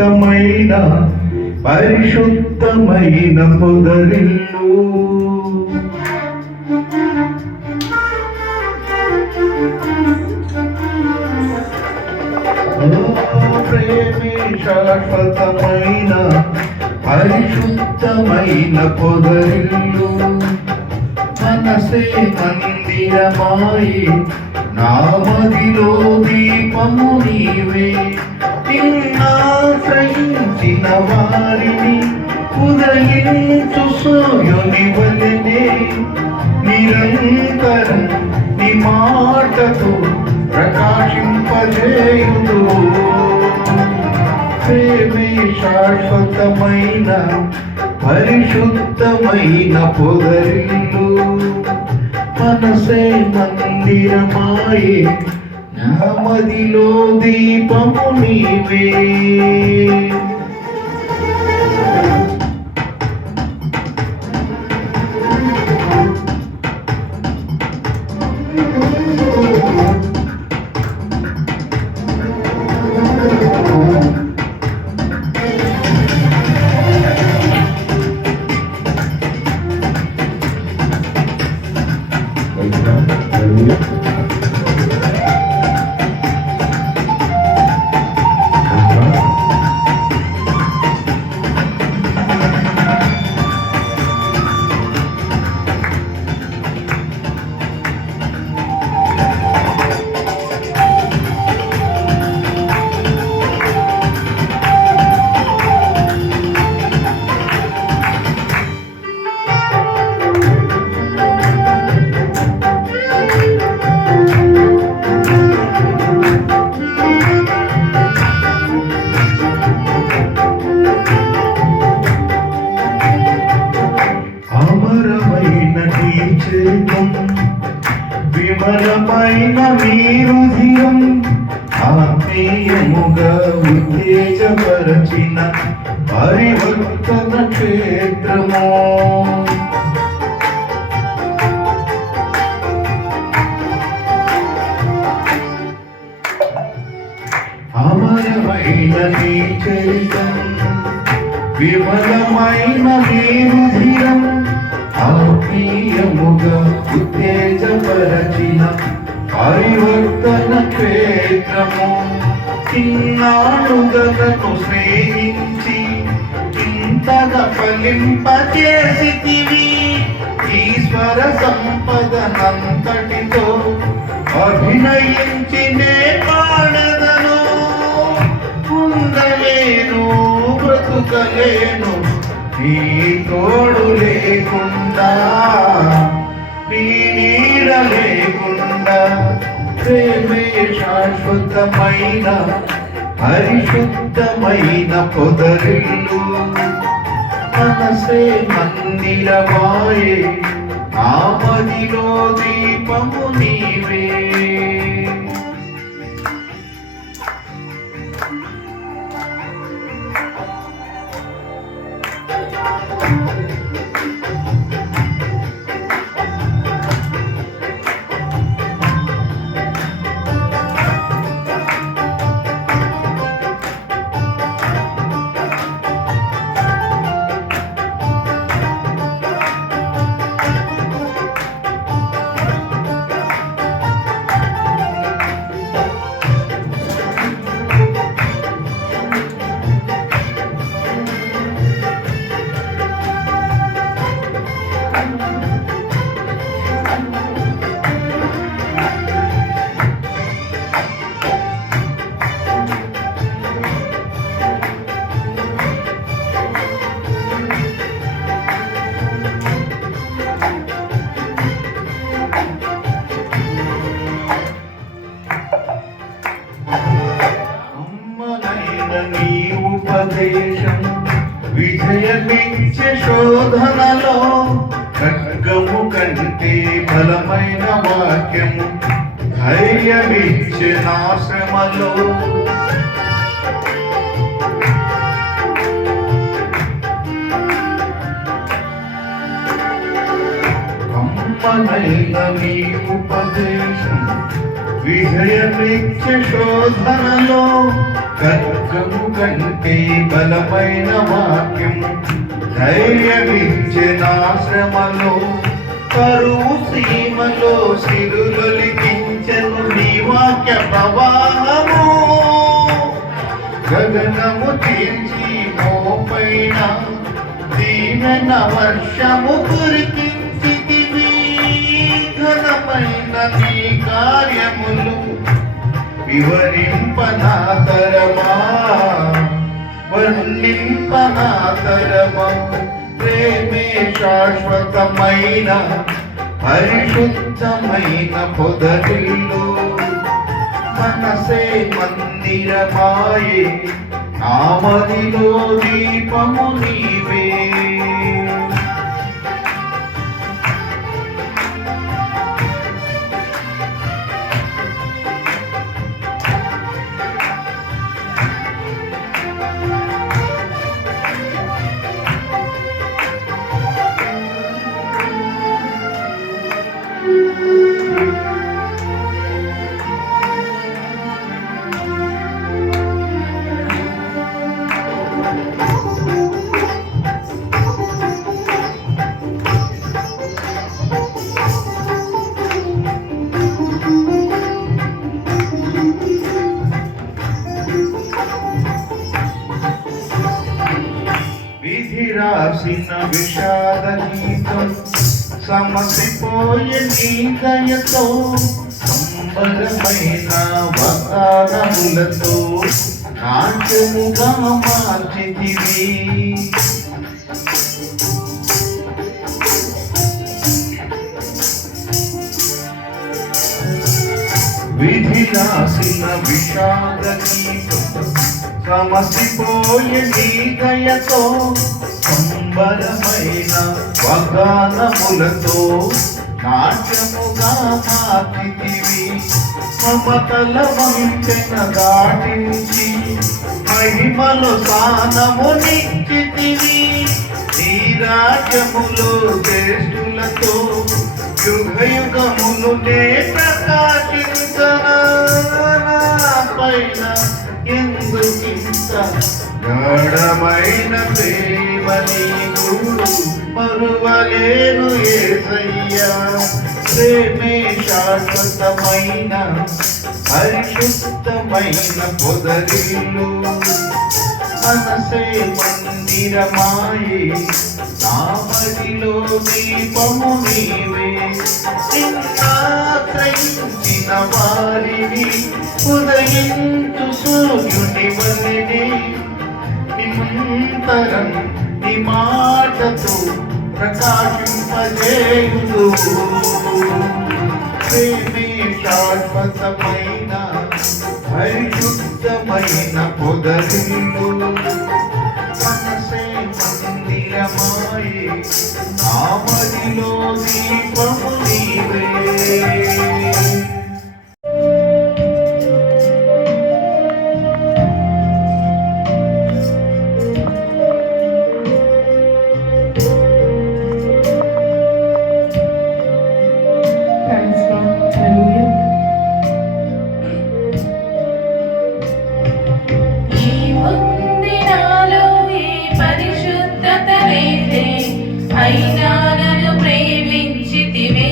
శాశ్వతమైన పరిశుద్ధమైన పొదరిల్లు. ప్రేమే శాశ్వతమైన పరిశుద్ధమైన పొదరిల్లు. మనసే మందిరమాయి నా మదిలో దీపము నీవే. నిన్నాశ్రయించిన వారిని ఉదయించు సూర్యుని వలెనే నిరంతరం నీ మాటతో ప్రకాశింపజేయుదు. ప్రేమే శాశ్వతమైన పరిశుద్ధమైన పొదరిల్లు. మనసే మందిరమాయే నా మదిలో దీపము నీవే. విమలమైన మీరు ధియం ఆత్మీయముగా ఉత్తేజపరచిన పరివర్తన క్షేత్రము. అమరమైన నీ చరితం విమలమైన మీరు ధియం ఆత్మీయముగా ఉత్తేజపరచిన పరివర్తన క్షేత్రము. ఇన్నాళ్ళుగను స్నేహించి ఇంతగా ఫలింపచేసితివి. ఈశ్వర సంపదనంతటితో అభినయించి నే పాడదను. ఉండలేను బ్రతుకలేను నీ తోడు లేకుండా, నీ నీడ లేకుండా. ప్రేమే శాశ్వతమైన పరిశుద్ధమైన పొదరిల్లు. మనసే మందిరమాయే నా మదిలో దీపము నీవే. ఉపదేశం విజయమిచ్చే శోధనలో ఖడ్గము కంటే బలమైన వాక్యము ధైర్యమిచ్చే నాశ్రమలో. అమ్మనైన నీ ఉపదేశం విజయమిచ్చే శోధనలో ఖడ్గము కంటే బలమైన వాక్యం ధైర్యమిచ్చెనా శ్రమలో కరువు సీమలో సిరులొలికించెను నీ వాక్య ప్రవాహము గగనము తీర్చి మోపైన దీవెన వర్షము కురికించితివి ఘనమైన నీ కార్యములు వివరింపనాతరమా వర్ణింపనాతరమా ప్రేమే శాశ్వతమైన పరిశుద్ధమైన పొదరిల్లు మనసే మందిరమాయే నామదిలో దీపము నీవే రాసిన విషాద గీతం సమసిపోయే నీ దయతో సంబరమైన వకారములతో నాట్యముగా మార్చితివి విధి రాసిన విషాద గీతం సమసిపోయే నీ దయతో సంబరమైన వగానములతో నాట్యముగా మార్చితివి మమతల వంతెన దాటించి మహిమలో స్థానము నిచ్చితివి నీ రాజ్యములో జ్యేష్ఠులతో యుగ యుగములు నే ప్రకాశించనా పైన ఎందుకింత గాఢమైన ప్రేమ నీకు మరువలేను యేసయ్యా ప్రేమే శాశ్వతమైన పరిశుద్ధమైన పొదరిల్లు మనసే మందిరమాయే నామదిలో దీపము నీవే నిన్నాశ్రయించిన వారిని ఉదయించు సూర్యుని వలెనే నిరంతరం నీ మాటతో ప్రకాశింపజేయుదు ప్రేమే శాశ్వతమైన పరిశుద్ధమైన పొదరిల్లు మనసే మందిరమాయే నామదిలో దీపము నీవే అయినా నన్ను ప్రేమించితివే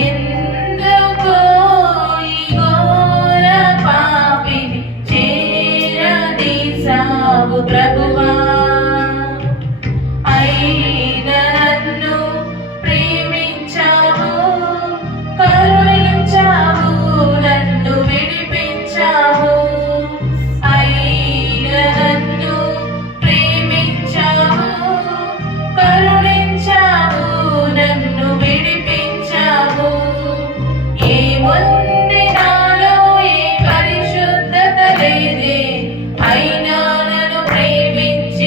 ఎందుకో ఈ ఘోర పాపిని చేరదీసావు ప్రభువా అయినా నన్ను ప్రేమించావు కరుణించావు నన్ను విడిపించావు అయినా నన్ను కరుణించావు నన్ను విడిపించావు ఏముంది నాలో ఏ పరిశుద్ధత లేదే అయినా నన్ను ప్రేమించి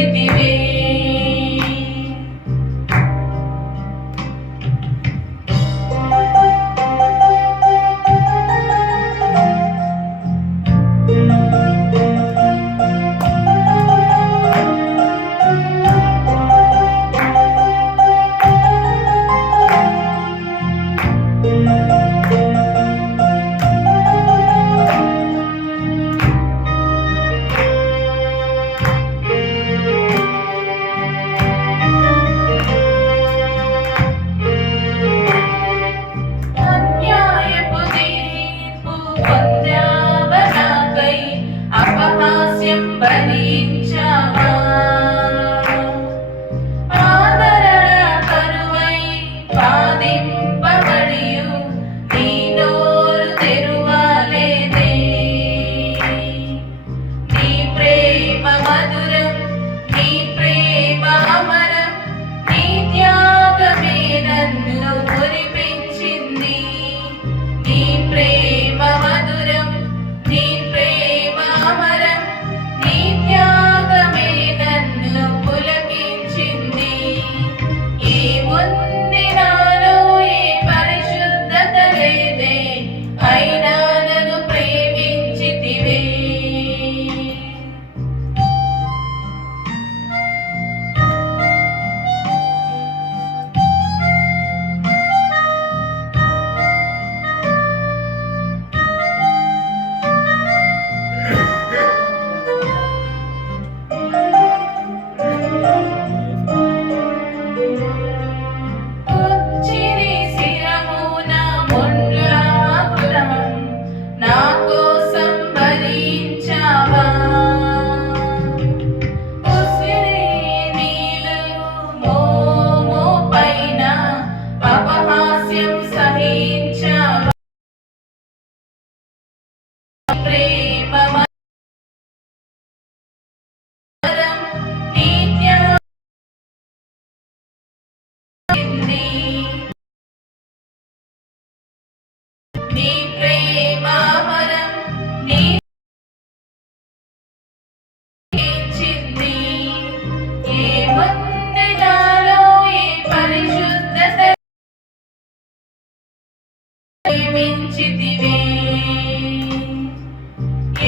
ప్రేమించితివే.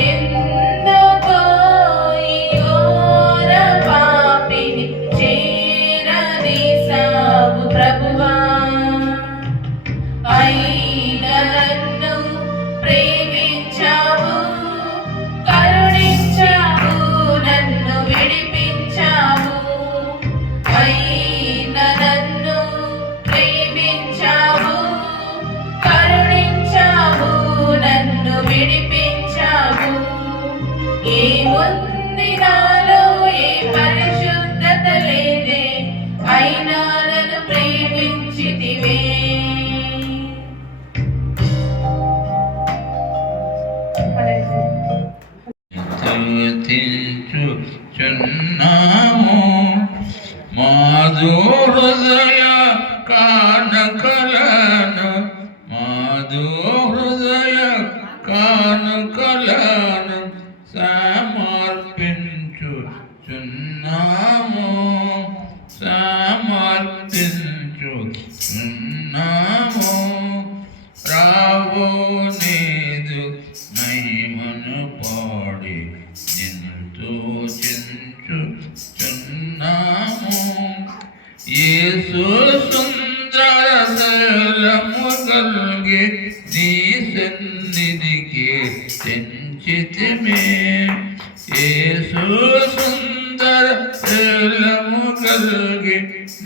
ఎందుకో ఈ ఘోర పాపిని చేరదీశావు ప్రభువా. అయినా నన్ను ప్రేమించావు, కరుణించావు, నన్ను విడిపించావు. అయినా నన్ను ప్రేమించావు, కరుణించావు, నన్ను విడిపించావు. ఏముంది నాలో ఏ పరిశుద్ధత లేదే, అయినా నన్ను ప్రేమించితివే. స్తుతించుచున్నాము మాధు హృదయ కానుకలను, మాధు హృదయ కానుకలను సమర్పించుచున్నాము, సమర్పించుచున్నాము. రావో నీదు మహిమను పాడి నిన్ను స్తుతించుచున్నాము. యేసు సుందర శైలము కలిగి నీ సన్నిధికి తెంచితిమే. యేసు సుందర శైలము కలిగి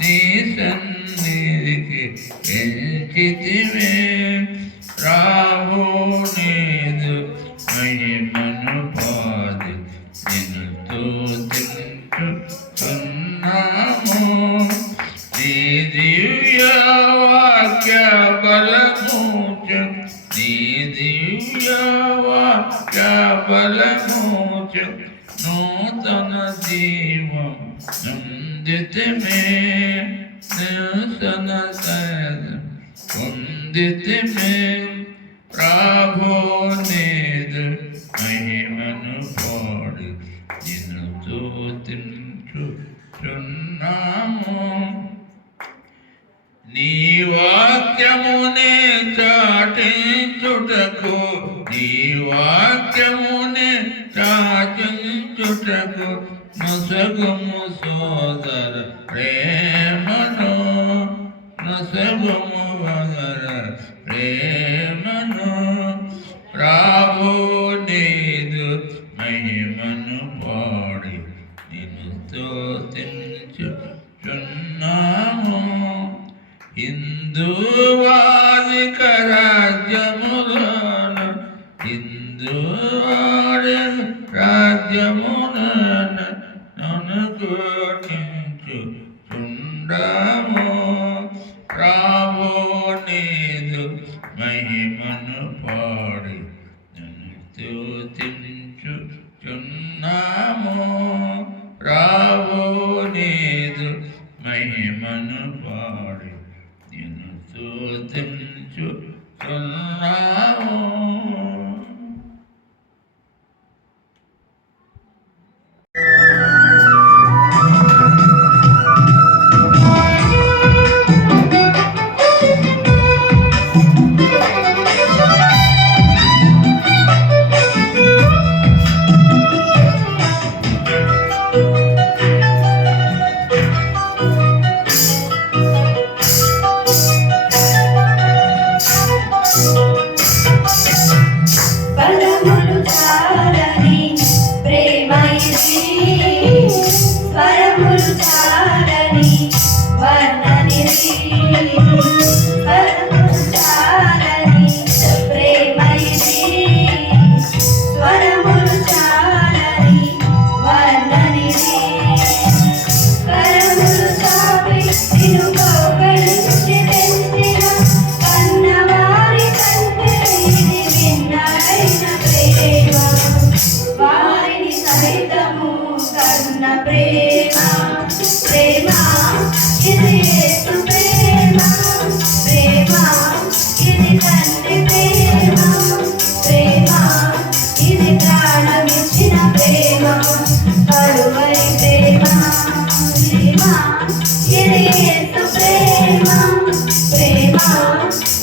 నీ సన్నిధికి తెంచితిమే. రావో నీదు మహిమను పాడి నిన్ను స్తుతించుచున్నాము. నీ దివ్య వాక్య బలముచు, నీ దివ్య వాక్య బలముచు నూతన జీవం నందితమే, నూతన సైలం పొందితమే. ప్రభో నీదు మహిమను పాడి నిన్ను స్తుతించుచున్నాము. నీ వాక్యమునే చాటించుటకు, నీ వాక్యమునే చాటించుటకు నొసగుము సోదర ప్రేమను, నొసగుము వదర ప్రేమను. రావో నీదు మహిమను పాడి నిన్ను స్తుతించుచున్నాము. హిందువాదిక రాజ్యములను, హిందువాది రాజ్యములను నన్ను కోటించుచుండాము. రావో నీదు మహిమను పాడి నన్ను స్తుతించుచున్నాము. రావో నీదు మహిమను పాడి నిన్ను స్తుతించుచున్నాము.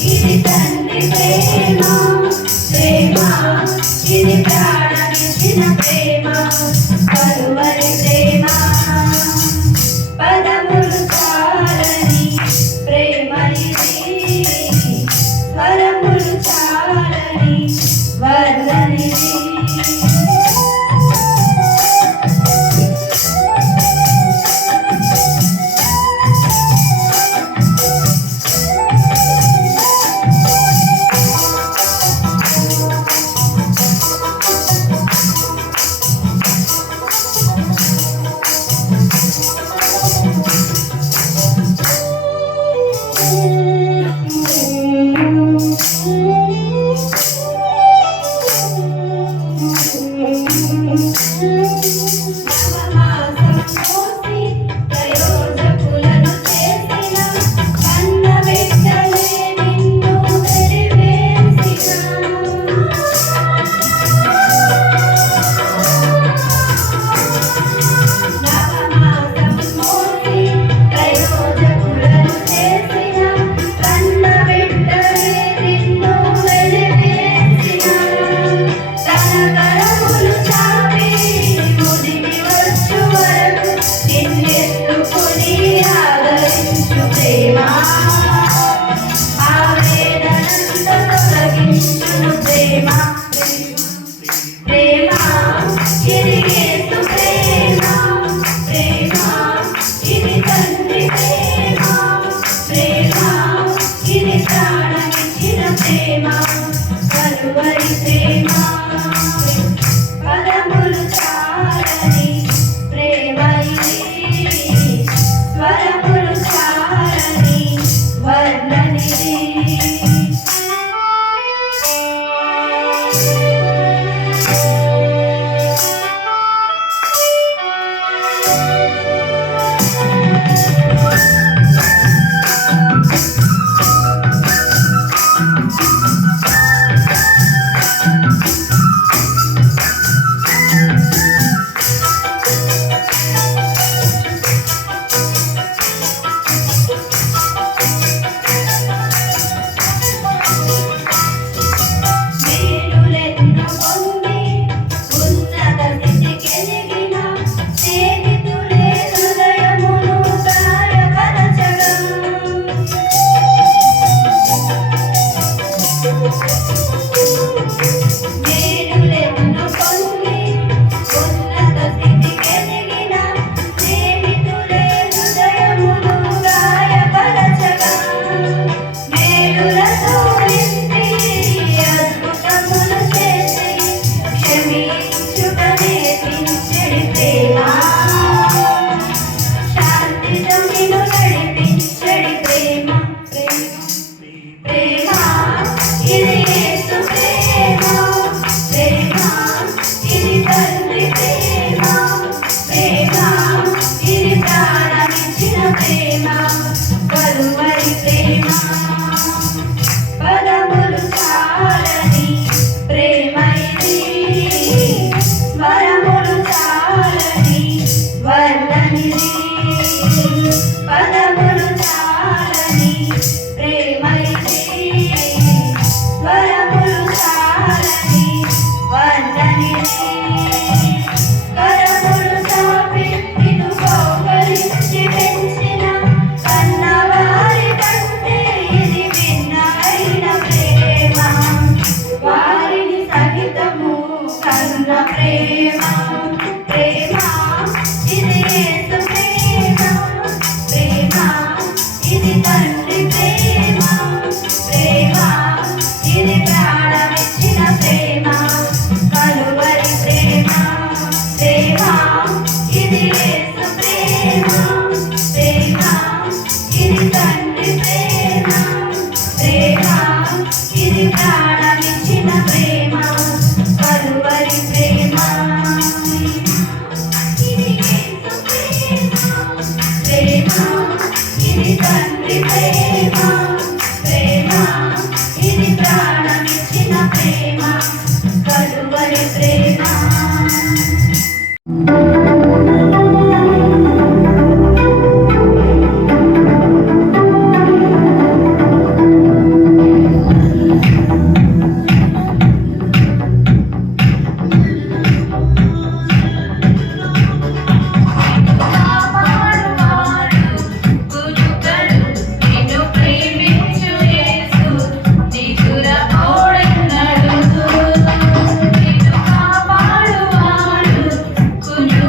ఇది తండ్రి కును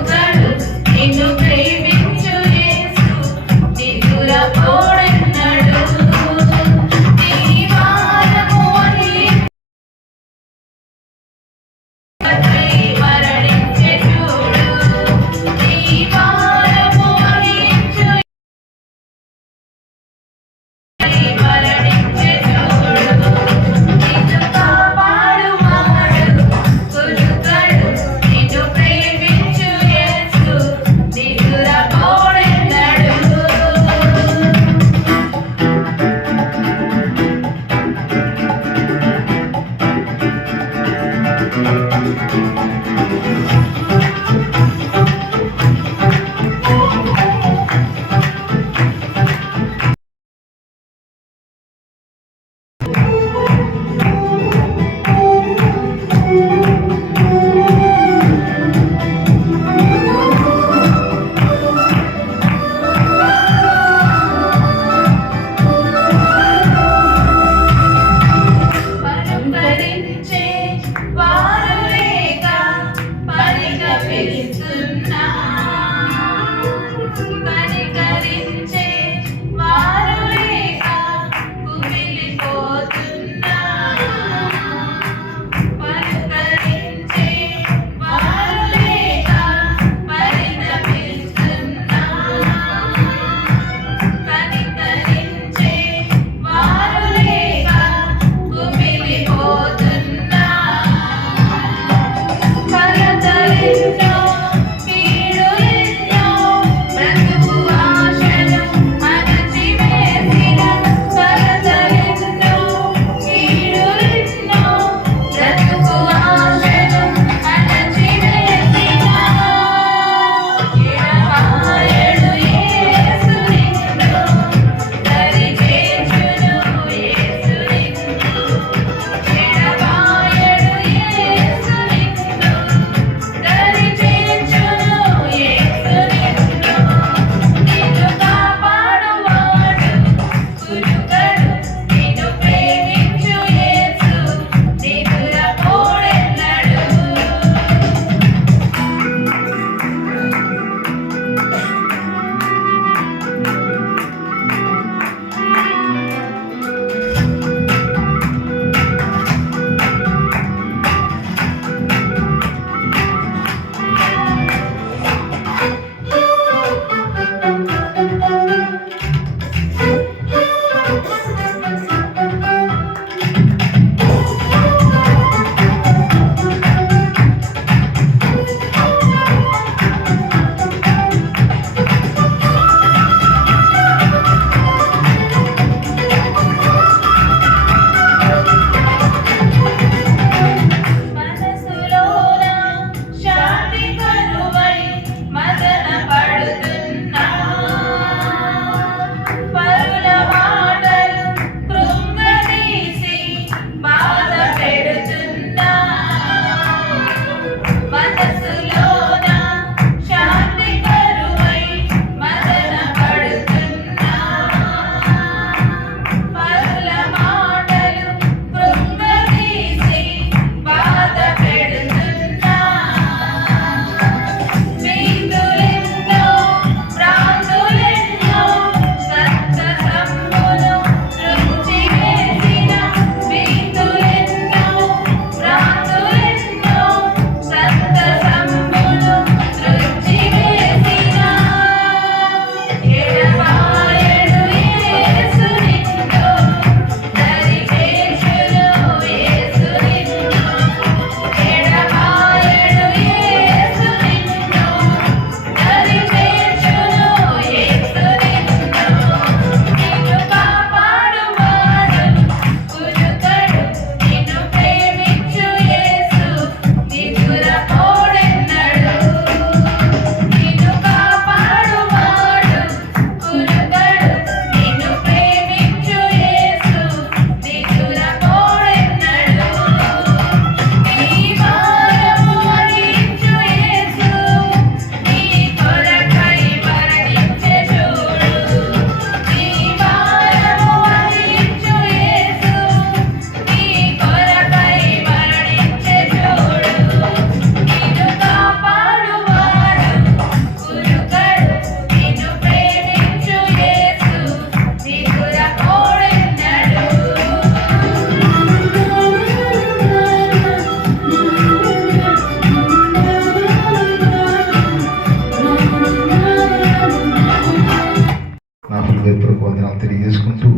వందనాలు తెలియజేసుకుంటూ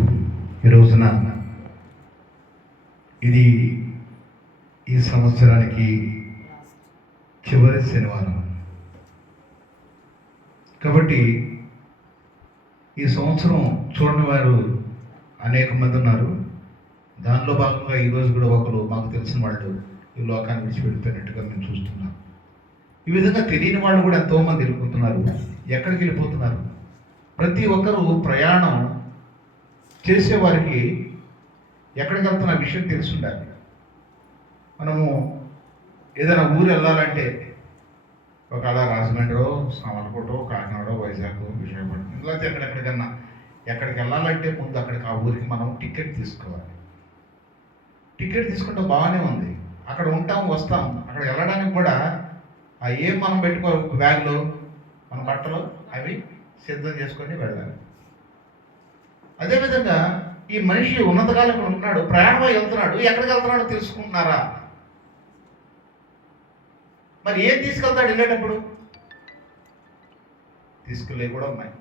ఈ రోజున ఇది ఈ సంవత్సరానికి చివరి శనివారం కాబట్టి ఈ సంవత్సరం చూడని వారు అనేక మంది ఉన్నారు. దానిలో భాగంగా ఈరోజు కూడా ఒకరు మాకు తెలిసిన వాళ్ళు ఈ లోకాన్ని విడిచిపెడిపోయినట్టుగా మేము చూస్తున్నాం. ఈ విధంగా తెలియని వాళ్ళు కూడా ఎంతోమంది వెళ్ళిపోతున్నారు. ఎక్కడికి వెళ్ళిపోతున్నారు? ప్రతి ఒక్కరూ ప్రయాణం చేసేవారికి ఎక్కడికి వెళ్తున్న విషయం తెలిసి ఉండాలి. మనము ఏదైనా ఊరు వెళ్ళాలంటే ఒకవేళ రాజమండ్రి, సామర్లకోట, కాకినాడ, వైజాగ్, విశాఖపట్నం లేకపోతే ఎక్కడికి వెళ్ళాలంటే ముందు అక్కడికి ఆ ఊరికి మనం టికెట్ తీసుకోవాలి. టికెట్ తీసుకుంటే బాగానే ఉంది, అక్కడ ఉంటాం వస్తాం. అక్కడ వెళ్ళడానికి కూడా ఏం మనం పెట్టుకోవాలి, బ్యాగ్లో మన బట్టలు అవి సిద్ధం చేసుకొని వెళ్ళాలి. అదేవిధంగా ఈ మనిషి ఉన్నతకాలం ఇక్కడ ఉంటున్నాడు, ప్రయాణంలో వెళ్తున్నాడు, ఎక్కడికి వెళ్తున్నాడో తెలుసుకుంటున్నారా? మరి ఏం తీసుకెళ్తాడు వెళ్ళేటప్పుడు? తీసుకెళ్ళే కూడా ఉన్నాయి,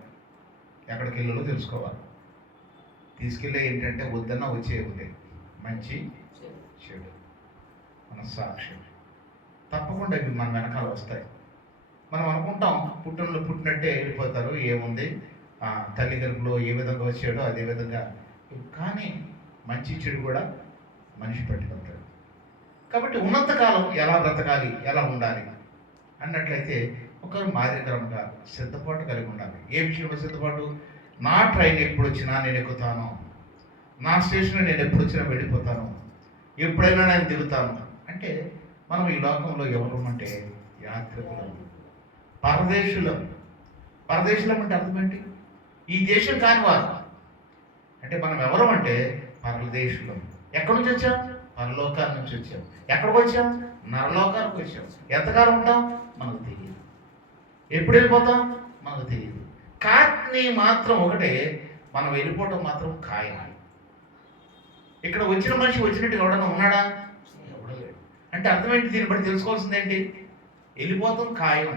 ఎక్కడికి వెళ్ళాలో తెలుసుకోవాలి. తీసుకెళ్ళే ఏంటంటే వద్దన్నా వచ్చే ఉంటాయి, మంచి చెడు మన సాక్ష్యం తప్పకుండా ఇవి మన వెనకాల వస్తాయి. మనం అనుకుంటాం పుట్టినట్టే వెళ్ళిపోతారు, ఏముంది తల్లి గర్భంలో ఏ విధంగా వచ్చాడో అదే విధంగా. కానీ మంచి చెడు కూడా మనిషి పట్టుకెళ్తాడు. కాబట్టి ఉన్నంతకాలం ఎలా బ్రతకాలి, ఎలా ఉండాలి అన్నట్లయితే ఒకరు మాదిరికరంగా సిద్ధపాటు కలిగి ఉండాలి. ఏ విషయంలో సిద్ధపాటు? నా ట్రైన్ ఎప్పుడు వచ్చినా నేను ఎక్కుతాను, నా స్టేషన్ నేను ఎప్పుడు వచ్చినా వెళ్ళిపోతాను, ఎప్పుడైనా నేను దిగుతాను. అంటే మనం ఈ లోకంలో ఎవరు అంటే యాత్రికులం, పరదేశులం. పరదేశులం అంటే అర్థం ఏంటి? ఈ దేశం కాని వారు. అంటే మనం ఎవరు అంటే పరదేశులం. ఎక్కడి నుంచి వచ్చాం? పరలోకాల నుంచి వచ్చాం. ఎక్కడికి వచ్చాం? నరలోకానికి వచ్చాం. ఎంతకాలం ఉంటాం మనకు తెలియదు, ఎప్పుడు వెళ్ళిపోతాం మనకు తెలియదు. కానీ మాత్రం ఒకటే, మనం వెళ్ళిపోవటం మాత్రం ఖాయం. ఇక్కడ వచ్చిన మనిషి వచ్చినట్టు ఎవడన్నా ఉన్నాడా? ఎవడలేడు. అంటే అర్థం ఏంటి? దీన్ని బట్టి తెలుసుకోవాల్సింది ఏంటి? వెళ్ళిపోతాం ఖాయం.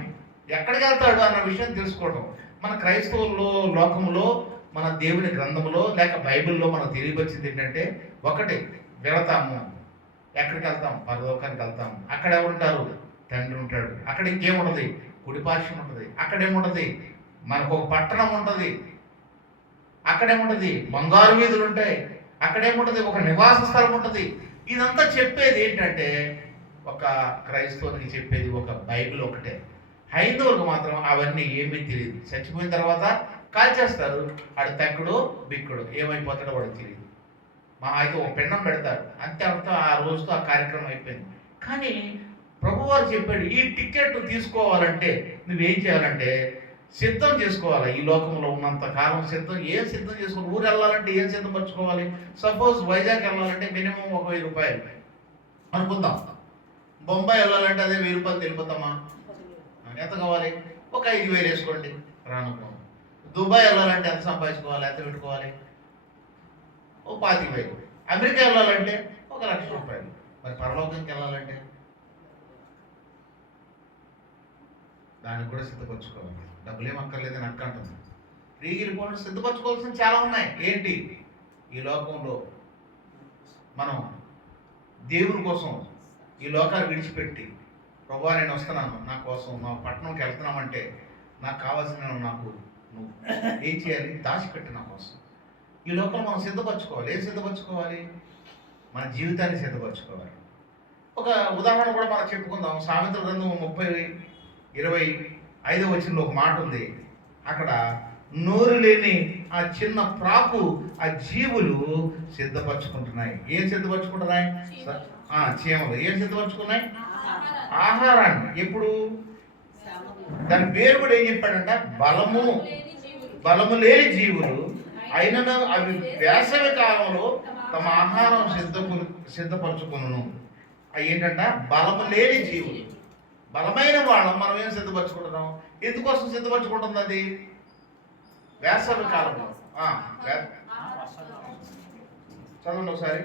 ఎక్కడికి వెళ్తాడు అన్న విషయం తెలుసుకోవడం. మన క్రైస్తవుల్లో లోకంలో మన దేవుని గ్రంథంలో లేక బైబిల్లో మనకు తెలియవచ్చింది ఏంటంటే, ఒకటి వెళతాము. ఎక్కడికి వెళ్తాం? పరలోకానికి వెళ్తాము. అక్కడ ఎవరుంటారు? తండ్రి ఉంటాడు. అక్కడ ఇంకేముంటుంది? కుడిపార్శ్వం ఉంటుంది. అక్కడేముంటుంది? మనకు ఒక పట్టణం ఉంటుంది. అక్కడేముంటుంది? బంగారు వీధులు ఉంటాయి. అక్కడేముంటుంది? ఒక నివాస స్థలం ఉంటుంది. ఇదంతా చెప్పేది ఏంటంటే, ఒక క్రైస్తవునికి చెప్పేది ఒక బైబిల్ ఒకటే. హైందవులకు మాత్రం అవన్నీ ఏమీ తెలియదు. చచ్చిపోయిన తర్వాత కాల్చేస్తారు, ఆడు తక్కుడు బిక్కుడు ఏమైపోతాడో వాడికి తెలియదు. మా అయితే ఒక పిండం పెడతారు, అంతే. అంతా ఆ రోజుతో ఆ కార్యక్రమం అయిపోయింది. కానీ ప్రభువారు చెప్పాడు, ఈ టికెట్ తీసుకోవాలంటే నువ్వేం చేయాలంటే సిద్ధం చేసుకోవాలి. ఈ లోకంలో ఉన్నంత కాలం ఏం సిద్ధం చేసుకోవాలి? ఊరు వెళ్ళాలంటే ఏం సిద్ధపరచుకోవాలి? సపోజ్ వైజాగ్ వెళ్ళాలంటే మినిమం 1000 రూపాయలు అనుకుందాం. బొంబాయి వెళ్ళాలంటే అదే 1000 రూపాయలు వెళ్ళిపోతామా? ఎంత కావాలి? ఒక 5000 వేసుకోండి రానుకో. దుబాయ్ వెళ్ళాలంటే ఎంత సంపాదించుకోవాలి? ఎంత పెట్టుకోవాలి? ఓ 25,000. అమెరికా వెళ్ళాలంటే 1,00,000 రూపాయలు. మరి పరలోకంకి వెళ్ళాలంటే దానికి కూడా సిద్ధపరచుకోవాలి. డబ్బులేం అక్కర్లేదని అక్క అంటుంది. ఫ్రీగా వెళ్ళిపోవడం సిద్ధపరచుకోవాల్సిన చాలా ఉన్నాయి. ఏంటి? ఈ లోకంలో మనం దేవుని కోసం ఈ లోకాన్ని విడిచిపెట్టి, ప్రభువా నేను వస్తున్నాను, నా కోసం మా పట్టణంకి వెళ్తున్నామంటే నాకు కావాల్సిన నువ్వు ఏం చేయాలి? దాచిపెట్టి నా కోసం. ఈ లోకంలో మనం సిద్ధపరచుకోవాలి. ఏం సిద్ధపరచుకోవాలి? మన జీవితాన్ని సిద్ధపరచుకోవాలి. ఒక ఉదాహరణ కూడా మనం చెప్పుకుందాం. సామెతల గ్రంథం 30:25 వచనంలో ఒక మాట ఉంది. అక్కడ నోరు లేని ఆ చిన్న ప్రాకు ఆ జీవులు సిద్ధపరచుకుంటున్నాయి. ఏం సిద్ధపరచుకుంటున్నాయి? చీమలు ఏం సిద్ధపరచుకున్నాయి? ఆహారాన్ని. ఎప్పుడు? దాని పేరు కూడా ఏం చెప్పాడంట? బలము లేని జీవులు అయినను అవి వేసవి కాలంలో తమ ఆహారం సిద్ధపరచుకును. అవి ఏంటంట? బలము లేని జీవులు. బలమైన వాళ్ళం మనం ఏం సిద్ధపరచుకుంటున్నాం? ఎందుకోసం సిద్ధపరచుకుంటుంది? అది వేసవి కాలంలో. చదవండి ఒకసారి.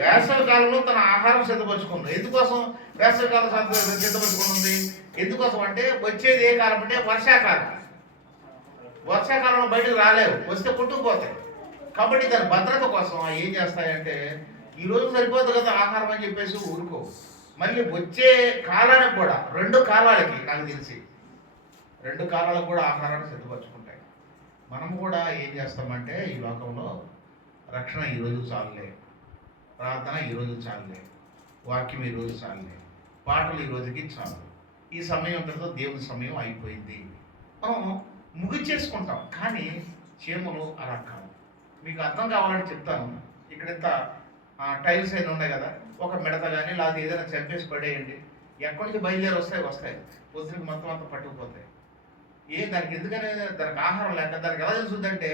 వేసవి కాలంలో తన ఆహారం సిద్ధపరచుకుంది. ఎందుకోసం వేసవి కాలం సిద్ధపరచుకుంటుంది? ఎందుకోసం అంటే వచ్చేది ఏ కాలం అంటే వర్షాకాలం. వర్షాకాలంలో బయటకు రాలేవు, వస్తే కొట్టుకుపోతాయి. కాబట్టి దాని భద్రత కోసం ఏం చేస్తాయంటే ఈ రోజు సరిపోదు కదా ఆహారం అని చెప్పేసి ఊరుకో, మళ్ళీ వచ్చే కాలానికి కూడా 2 కాలాలకి నాకు తెలిసి 2 కాలాలకు కూడా ఆహారాన్ని సిద్ధపరచుకుంటాయి. మనం కూడా ఏం చేస్తామంటే ఈ లోకంలో రక్షణ ఈరోజు చాలులే, ప్రార్థన ఈరోజు చాలులే, వాక్యం ఈరోజు చాలులే, పాటలు ఈ రోజుకి చాలు, ఈ సమయం తర్వాత దేవుని సమయం అయిపోయింది, మనం ముగిచేసుకుంటాం. కానీ చీమలు అలా కాదు. మీకు అర్థం కావాలంటే చెప్తాను. ఇక్కడ ఇంత టైల్స్ అయినా ఉన్నాయి కదా, ఒక మిడత కానీ లేదా ఏదైనా చంపేసి పడేయండి, ఎక్కడి నుంచి బయలుదేరి వస్తాయి, పొద్దునకి మొత్తం అంతా పట్టుకుపోతాయి. దానికి ఎందుకనే దానికి ఆహారం లేక దానికి ఎలా తెలుస్తుందంటే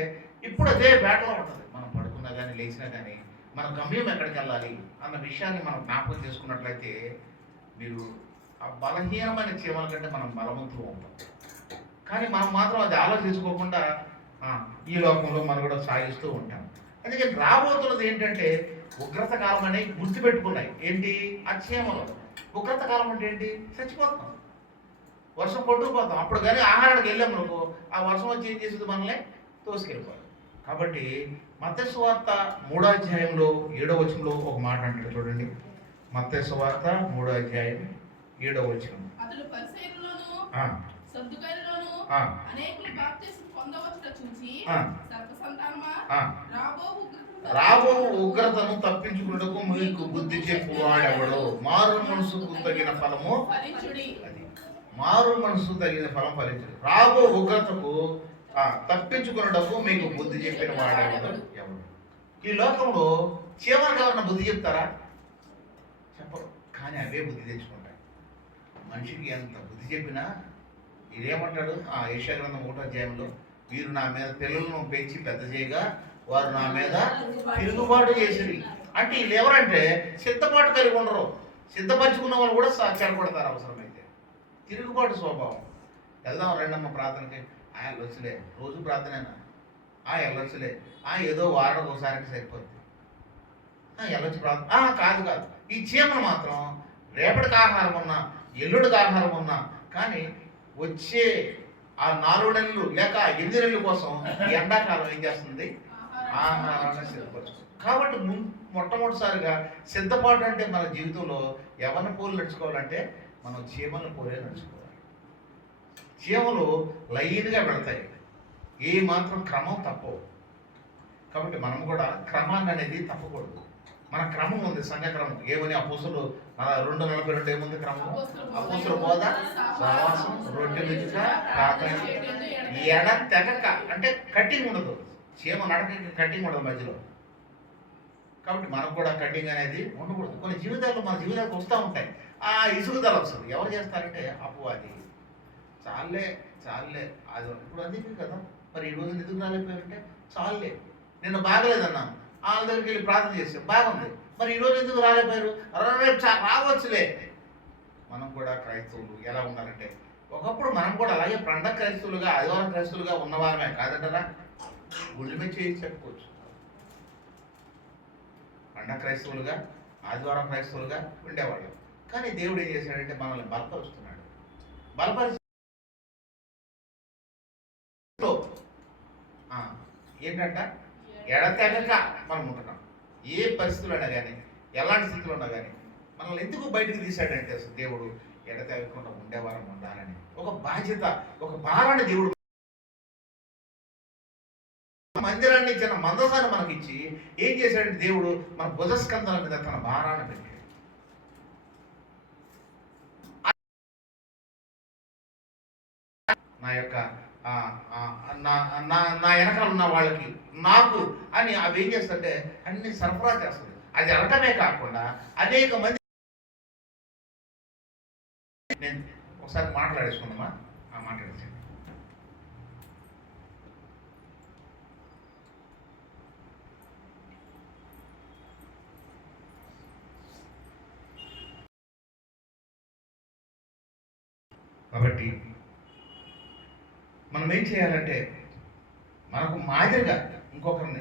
ఇప్పుడు అదే వేటలో ఉంటుంది. మనం పడుకున్నా కానీ లేచినా కానీ మన గమ్యం ఎక్కడికి వెళ్ళాలి అన్న విషయాన్ని మనం జ్ఞాపకం చేసుకున్నట్లయితే మీరు ఆ బలహీనమైన చీమల కంటే మనం బలవంతులు ఉంటాం. కానీ మనం మాత్రం అది ఆలోచించుకోకుండా ఈ లోకంలో మనం కూడా సాగిస్తూ ఉంటాం. అందుకే రాబోతున్నది ఏంటంటే ఉగ్రత కాలం అనేది గుర్తుపెట్టుకున్నాయి. ఏంటి ఆ చీమలు? ఉగ్రత కాలం అంటే ఏంటి? చచ్చిపోతాం, వర్షం కొట్టుకుపోతాం. అప్పుడు కానీ ఆహారానికి వెళ్ళాము అనుకో, ఆ వర్షం వచ్చి ఏం చేసేది? మనల్ని తోసుకెళ్ళిపోవాలి. కాబట్టి మత్తయి సువార్త 3వ అధ్యాయంలో 7వ వచనంలో ఒక మాట అంటాడు చూడండి. మత్తయి సువార్త 3వ అధ్యాయం 7వ వచనం. అతడు పరిసయ్యులలోను సద్దుకైయులలోను అనేకులు బాప్తిస్మం పొందవచ్చుట చూసి సర్పసంతానమా రాబో ఉగ్రతను తప్పించుకున్నటకు మీకు బుద్ధి చెప్పువాడెవడు? మారు మనసుకు తగిన ఫలము ఫలించుడి. మారు మనసు తగిన ఫలం ఫలించుడి. రాబో ఉగ్రతకు తప్పించుకున్నటకు మీకు బుద్ధి చెప్పిన వాడెవడు? ఎవడు? ఈ లోకంలో చీమలకు ఎవరన్నా బుద్ధి చెప్తారా? చెప్పరు. కానీ అవే బుద్ధి తెచ్చుకుంటాయి. మనిషికి ఎంత బుద్ధి చెప్పినా ఇదేమంటాడు యెషయా గ్రంథం 1వ అధ్యాయంలో, వీరు నా మీద పిల్లలను పెంచి పెద్ద చేయగా వారు నా మీద తిరుగుబాటు చేసిరి. అంటే వీళ్ళు ఎవరంటే సిద్ధపాటు కలిగి ఉండరు. సిద్ధపరచుకున్న వాళ్ళు కూడా చెడగొడతారు అవసరమైతే. తిరుగుబాటు స్వభావం. వెళ్దాం రెండమ్మ ప్రార్థనకి, వెళ్ళొచ్చులే, రోజు ప్రార్థనేనా, వెళ్ళొచ్చులే, ఏదో వారం ఒకసారికి సరిపోద్ది, వెళ్ళొచ్చు ప్రార్థన కాదు. ఈ చీమలు మాత్రం రేపటికి ఆహారం ఉన్నా ఎల్లుడికి ఆహారం ఉన్నా కానీ వచ్చే ఆ 4 నెలలు లేక 8 నెలల కోసం ఎండాకాలం ఏం చేస్తుంది? ఆహారాన్ని సిద్ధపరచుకుంది. కాబట్టి మొట్టమొదటిసారిగా సిద్ధపాటు అంటే మన జీవితంలో ఎవరిని పోలు నడుచుకోవాలంటే మనం చీమలను పోలే నడుచుకోవాలి. చీమలు లైన్గా వెళతాయి, ఏ మాత్రం క్రమం తప్పవు. కాబట్టి మనం కూడా క్రమాన్ని అనేది తప్పకూడదు. మన క్రమం ఉంది, సంఘ క్రమం. ఏమని అపోస్తులు 2:42 ఏముంది క్రమం? అపోస్తుల బోధ, సహవాసం, రొట్టె విరుచుట, ప్రార్థన, ఎడ తెగక. అంటే కట్టింగ్ ఉండదు, చీమ నడక కట్టింగ్ ఉండదు మధ్యలో. కాబట్టి మనకు కూడా కట్టింగ్ అనేది ఉండకూడదు. కొన్ని జీవితాల్లో మన జీవితాలకు వస్తూ ఉంటాయి, ఇసుగుదల వస్తుంది. ఎవరు చేస్తారంటే అపవాది. చాలే అది ఇప్పుడు అందుకే కదా మరి ఈ రోజు ఎందుకు రాలేకపోయారంటే చాలే, నిన్న బాగలేదన్నాను, వాళ్ళ దగ్గరికి వెళ్ళి ప్రార్థన చేసాం, బాగుంది, మరి ఈరోజు ఎందుకు రాలేకపోయారు? రేపు రావచ్చులే. మనం కూడా క్రైస్తవులు ఎలా ఉండాలంటే ఒకప్పుడు మనం కూడా అలాగే పండగ క్రైస్తవులుగా ఆదివారం క్రైస్తవులుగా ఉన్నవారమే కాదంటారా? గుళ్ళు మీద చేసి చెప్పుకోవచ్చు. పండగ క్రైస్తవులుగా ఆదివారం క్రైస్తవులుగా ఉండేవాళ్ళు. కానీ దేవుడు ఏం చేశాడంటే మనల్ని బలపరుస్తున్నాడు. బలపరిచి ఏంటంట ఎడతెగక మనం ఉంటున్నాం. ఏ పరిస్థితులు అయినా కానీ ఎలాంటి స్థితిలో ఉన్నా కానీ మనల్ని ఎందుకు బయటకు తీశాడంటే అసలు దేవుడు ఎడతెగకుండా ఉండేవారం ఉండాలని ఒక బాధ్యత, ఒక భారాన్ని దేవుడు మందిరాన్ని ఇచ్చిన మందసాన్ని మనకిచ్చి ఏం చేశాడంటే దేవుడు మన భుజస్కంధాల మీద తన భారాన్ని పెట్టాడు. నా యొక్క నా వెనకాల ఉన్న వాళ్ళకి నాకు అని అవి ఏం చేస్తుంటే అన్ని సరఫరా చేస్తుంది. అది అనటమే కాకుండా అనేక మంది. నేను ఒకసారి మాట్లాడేసుకుందామా? మాట్లాడేసి కాబట్టి మనం ఏం చేయాలంటే మనకు మాదిరిగా ఇంకొకరిని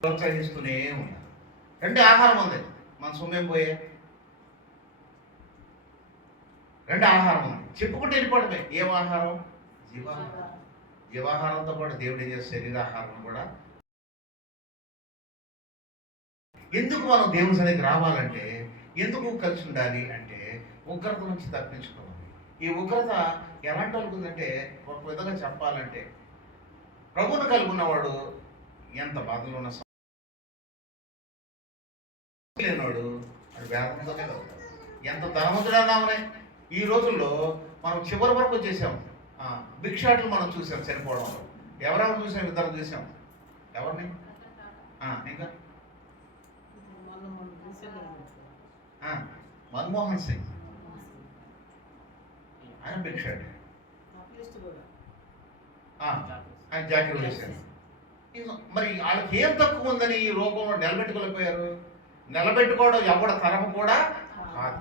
ప్రోత్సహిస్తూనే ఉండాలి. 2 ఆహారం ఉంది, మన సొమ్మేం పోయే 2 ఆహారం ఉంది, చెప్పుకుంటూ వెళ్ళిపోవడమే. ఏం ఆహారం? జీవాహారంతో పాటు దేవుడు చేసే శరీరాహారం కూడా. ఎందుకు మనం దేవుని సన్నిధికి రావాలంటే, ఎందుకు కలిసి ఉండాలి అంటే, ఉగ్రత నుంచి తప్పించుకోవాలి. ఈ ఉగ్రత ఎలాంటి వాళ్ళకు ఉందంటే, ఒక విధంగా చెప్పాలంటే, ప్రభువును కలిగి ఉన్నవాడు ఎంత బాధలో ఉన్న లేనివాడు అది వేదంతోనే కలుగుతాడు. ఎంత ధనవంతుడన్నామనే ఈ రోజుల్లో మనం చివరి వరకు వచ్చేసాం. భిక్షాటులు మనం చూసాం చనిపోవడం. ఎవరెవరు చూసాం? ఇద్దరు చూసాం. ఎవరిని? ఇంకా మన్మోహన్ సింగ్, ఆయన భిక్షాటి. ఆయన జాకీ వేశారు. మరి వాళ్ళకి ఏం తక్కువ ఉందని ఈ రూపంలో నిలబెట్టుకోలేకపోయారు? నిలబెట్టుకోవడం ఎవడ తరము కూడా కాదు.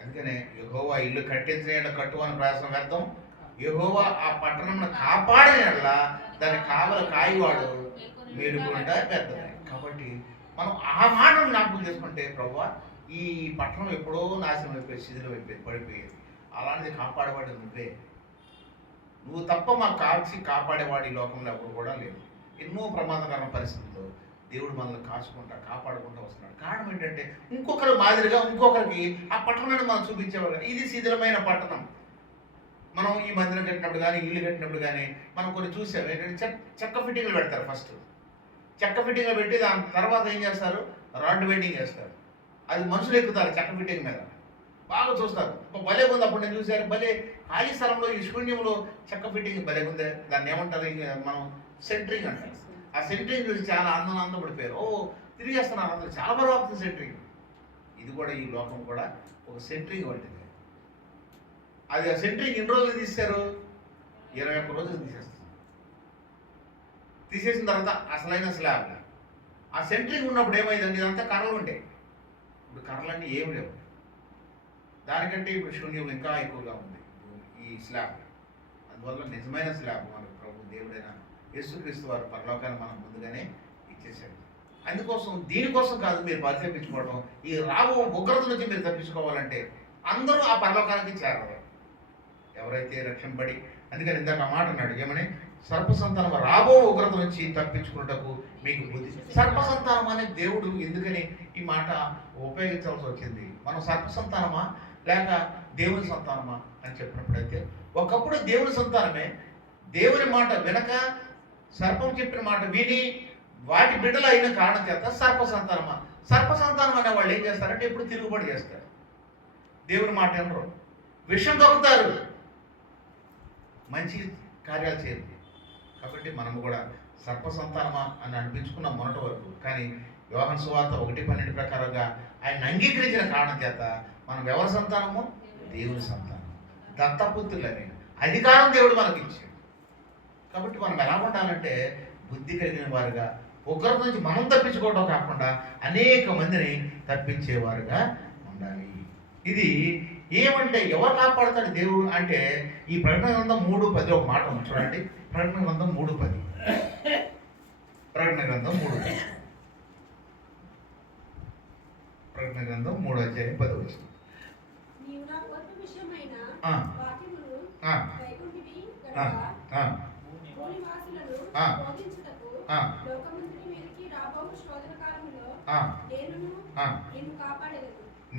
అందుకనే యెహోవా ఇల్లు కట్టించిన కట్టువని ప్రయాసం వ్యర్థం, యెహోవా ఆ పట్టణంను కాపాడిన దాన్ని కావలి కాయవాడు మేలుకుంటా పెద్దది. కాబట్టి మనం ఆ మాటను జ్ఞాపకం చేసుకుంటే, ప్రభువా ఈ పట్టణం ఎప్పుడో నాశనం అయిపోయి శిథిలం అయిపోయి పడిపోయేది, అలాంటిది కాపాడేవాడు నువ్వే. నువ్వు తప్ప మాకు కాపాడేవాడు ఈ లోకంలో ఎప్పుడు కూడా లేదు. ఎన్నో ప్రమాదకరమైన పరిస్థితుల్లో దేవుడు మనల్ని కాపాడుకుంటూ వస్తున్నాడు. కారణం ఏంటంటే, ఇంకొకరు మాదిరిగా ఇంకొకరికి ఆ పట్టణాన్ని మనం చూపించేవారు. ఇది శిథిలమైన పట్టణం. మనం ఈ మందిరం కట్టినప్పుడు కానీ, ఇల్లు కట్టినప్పుడు కానీ మనం కొన్ని చూసాం. ఏంటంటే చెక్క ఫిట్టింగ్లు పెడతారు. ఫస్ట్ చెక్క ఫిట్టింగ్లు పెట్టి దాని తర్వాత ఏం చేస్తారు? రాడ్ వెల్డింగ్ చేస్తారు. అది మనుషులు ఎక్కుతారు చెక్క ఫిట్టింగ్ మీద, బాగా చూస్తారు. భలే ఉంది. అప్పుడు నేను చూశాను, భలే ఖాళీ స్థలంలో ఈ శూన్యంలో చెక్క ఫిట్టింగ్ భలే ఉంది. దాన్ని ఏమంటారు మనం? సెంటరింగ్ అంటారు. ఆ సెంటరింగ్ చూసి చాలా ఆనందపడిపోయారు. తిరిగేస్తున్నారు అందరూ, చాలా బాగా అవుతుంది సెంటరింగ్. ఇది కూడా ఈ లోకం కూడా ఒక సెంటరింగ్ వంటిది. అది ఆ సెంటరింగ్ ఎన్ని రోజులు తీశారు? 21 రోజులు తీసేస్తారు. తీసేసిన తర్వాత అసలైన స్లాబ్. ఆ సెంటరింగ్ ఉన్నప్పుడు ఏమైందండి? ఇదంతా కర్రలు ఉంటాయి. ఇప్పుడు కర్రలన్నీ ఏమి లేవు. దానికంటే ఇప్పుడు శూన్యం ఇంకా ఎక్కువగా ఉంది ఈ స్లాబ్. అందువల్ల నిజమైన స్లాబ్ మన ప్రభు దేవుడైన యేసుక్రీస్తు వారు పరలోకాన్ని మనకు ముందుగానే ఇచ్చేసాడు. అందుకోసం దీనికోసం కాదు మీరు పరితపించుకోవడం. ఈ రాబో ఉగ్రత నుంచి మీరు తప్పించుకోవాలంటే అందరూ ఆ పరలోకానికి చేరరు, ఎవరైతే రక్షింపడి. అందుకని ఇందాక మాట అన్నాడు ఏమని? సర్పసంతానం రాబో ఉగ్రత నుంచి తప్పించుకున్నటకు మీకు బుద్ధి. సర్పసంతానం అనే దేవుడు ఎందుకని ఈ మాట ఉపయోగించాల్సి వచ్చింది? మనం సర్పసంతానమా లేక దేవుని సంతానమా అని చెప్పినప్పుడైతే, ఒకప్పుడు దేవుని సంతానమే. దేవుని మాట వినక సర్పం చెప్పిన మాట విని వాటి బిడ్డలు అయిన కారణం చేత సర్పసంతానమా. సర్పసంతానం అనే వాళ్ళు ఏం చేస్తారంటే ఎప్పుడు తిరుగుబాటు చేస్తారు, దేవుని మాట వినరు, విషం దొక్కుతారు, మంచి కార్యాలు చేయరు. కాబట్టి మనము కూడా సర్పసంతానమా అని అనిపించుకున్న మొన్నటి వరకు. కానీ యోహాను సువార్త 1:12 ప్రకారంగా ఆయన అంగీకరించిన కారణం చేత మనం ఎవరి సంతానము? దేవుని సంతానం, దత్తపుత్రులని అధికారం దేవుడు మనకి ఇచ్చాడు. కాబట్టి మనం ఎలా ఉండాలంటే బుద్ధి కలిగిన వారుగా, ఉగ్రత నుంచి మనం తప్పించుకోవడం కాకుండా అనేక మందిని తప్పించేవారుగా ఉండాలి. ఇది ఏమంటే ఎవరు కాపాడుతాడు దేవుడు అంటే, ఈ ప్రకటన గ్రంథం 3:10 ఒక మాట ఉంది చూడండి. ప్రకటన గ్రంథం 3:10. ప్రకటన గ్రంథం 3:10. ప్రకటన గ్రంథం 3:10.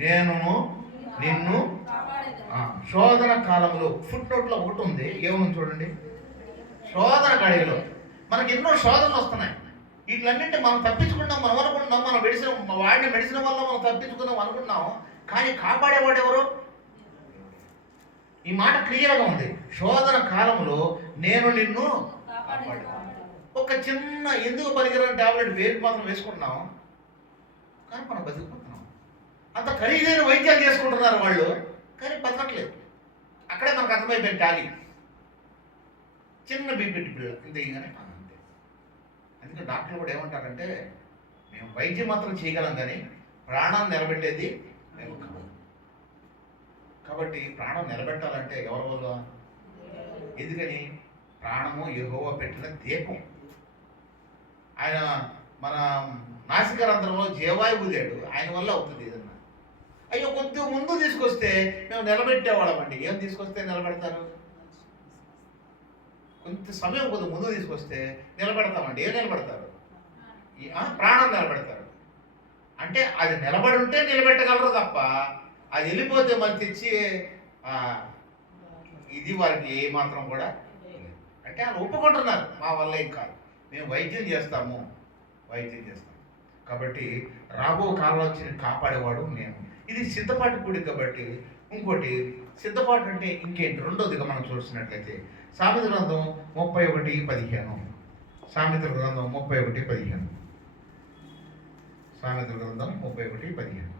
నేను నిన్ను శోధన కాలంలో, ఫుట్ నోట్లో ఒకటి ఉంది, ఏముంది చూడండి. శోధన గడియలో మనకి ఎన్నో శోధనలు వస్తున్నాయి. వీటిలన్నింటి మనం తప్పించుకుంటాం, మనం అనుకుంటున్నాం, మనం వాడిని మెడిసిన్ వల్ల మనం తప్పించుకుందాం అనుకుంటున్నాం. కానీ కాపాడేవాడు ఎవరు? ఈ మాట క్లియర్గా ఉంది. శోధన కాలంలో నేను నిన్ను కాపాడు. ఒక చిన్న ఎందుకు పనికిరాని టాబ్లెట్ వేరుకు మాత్రం వేసుకుంటున్నాం, కానీ మనం బతుకుతున్నాం. అంత ఖరీదైన వైద్యాలు చేసుకుంటున్నారు వాళ్ళు, కానీ బతకట్లేదు. అక్కడే మనకు అర్థమైపోయింది టాలీ. చిన్న బీపీ పిల్ల ఇంత ఇగానే అంతే. అందుకే డాక్టర్లు కూడా ఏమంటారంటే, మేము వైద్యం మాత్రం చేయగలం కానీ ప్రాణాన్ని నిలబెట్టేది మేము కాదు. కాబట్టి ప్రాణం నిలబెట్టాలంటే ఎవరి వల్ల? ఎందుకని? ప్రాణము యెహోవా పెట్టిన దీపం. ఆయన మన నాసికారంధ్రంలో జీవాయు ఊదాడు, ఆయన వల్ల అవుతుంది ఏదన్నా. అయ్యో కొద్దిగా ముందు తీసుకొస్తే మేము నిలబెట్టేవాళ్ళం అండి. ఏం తీసుకొస్తే నిలబెడతారు? కొంత సమయం కొద్ది ముందు తీసుకొస్తే నిలబెడతామండి. ఏం నిలబెడతారు? ప్రాణం నిలబెడతారు. అంటే అది నిలబడి ఉంటే నిలబెట్టగలరు తప్ప అది వెళ్ళిపోతే మళ్ళీ తెచ్చి ఇది వారికి ఏ మాత్రం కూడా లేదు. అంటే వాళ్ళు ఒప్పుకుంటున్నారు, మా వల్ల ఏం కాదు, మేము వైద్యం చేస్తాము. కాబట్టి రాబో కాలంలో వచ్చి కాపాడేవాడు నేను. ఇది సిద్ధపాటు కూడి కాబట్టి. ఇంకోటి సిద్ధపాటు అంటే ఇంకేంటి? రెండోదిగా మనం చూసినట్లయితే సామెతల గ్రంథం 31:15. సామెతల గ్రంథం 31:15. సామెతల గ్రంథం 31:15.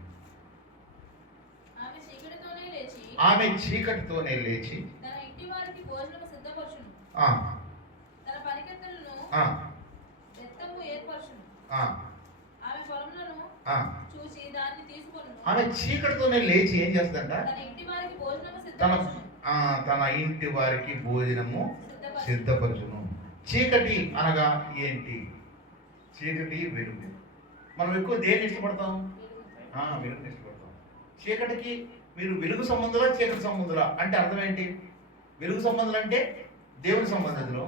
ఆమె చీకటితోనే లేచి తన ఇంటి వారికి భోజనము సిద్ధపరచును. తన పనికెత్తలను బెత్తము ఏర్పరచును. ఆమె పొలములను చూసి దాన్ని తీసుకొనును. ఆమె చీకటితోనే లేచి ఏం చేస్తుందంట? తన ఇంటి వారికి భోజనము సిద్ధపరచును. తన ఇంటి వారికి భోజనము సిద్ధపరచును. చీకటి అనగా ఏంటి? చీకటి వెలుగు. మనం ఎక్కువ దేన్ని ఇష్టపడతాం? వెలుగుని ఇష్టపడతాం. చీకటికి మీరు వెలుగు సంబంధులా చీకటి సంబంధులా అంటే అర్థం ఏంటి? వెలుగు సంబంధులు అంటే దేవుని సంబంధితులు,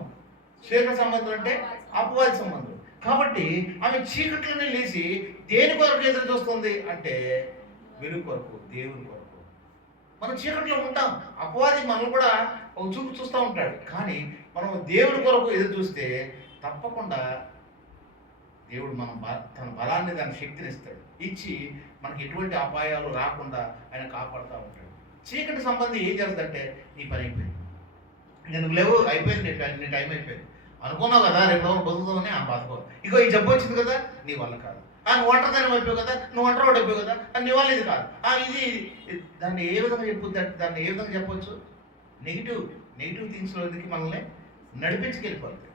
చీకటి సంబంధులు అంటే అపవాది సంబంధులు. కాబట్టి ఆమె చీకట్లోనే లేచి దేని కొరకు ఎదురు చూస్తుంది అంటే వెలుగు కొరకు, దేవుని కొరకు. మనం చీకట్లో ఉంటాం, అపవాది మనల్ని కూడా ఒక చూపు చూస్తూ ఉంటాడు. కానీ మనం దేవుని కొరకు ఎదురు చూస్తే తప్పకుండా దేవుడు తన బలాన్ని, దాని శక్తిని ఇస్తాడు. ఇచ్చి మనకి ఎటువంటి అపాయాలు రాకుండా ఆయన కాపాడుతూ ఉంటాడు. చీకటి సంబంధి ఏం చేస్తుందంటే నీ పని అయిపోయింది, నేను లేవు, అయిపోయింది, నీ టైం అయిపోయింది, అనుకున్నావు కదా రేపు రోజు బతుకుతామని ఆ బాధకో, ఇగో ఈ జబ్బు వచ్చింది కదా నీ వల్ల కాదు, నువ్వు ఒంటరిదానం అయిపోయావు కదా, నువ్వు ఒంటరివాడు అయిపోయావు కదా, నీ వల్ల ఇది కాదు, ఇది దాన్ని ఏ విధంగా చెప్పొద్దు, దాన్ని ఏ విధంగా చెప్పొచ్చు? నెగిటివ్ థింగ్స్లోకి మనల్ని నడిపించుకెళ్ళిపోతుంది.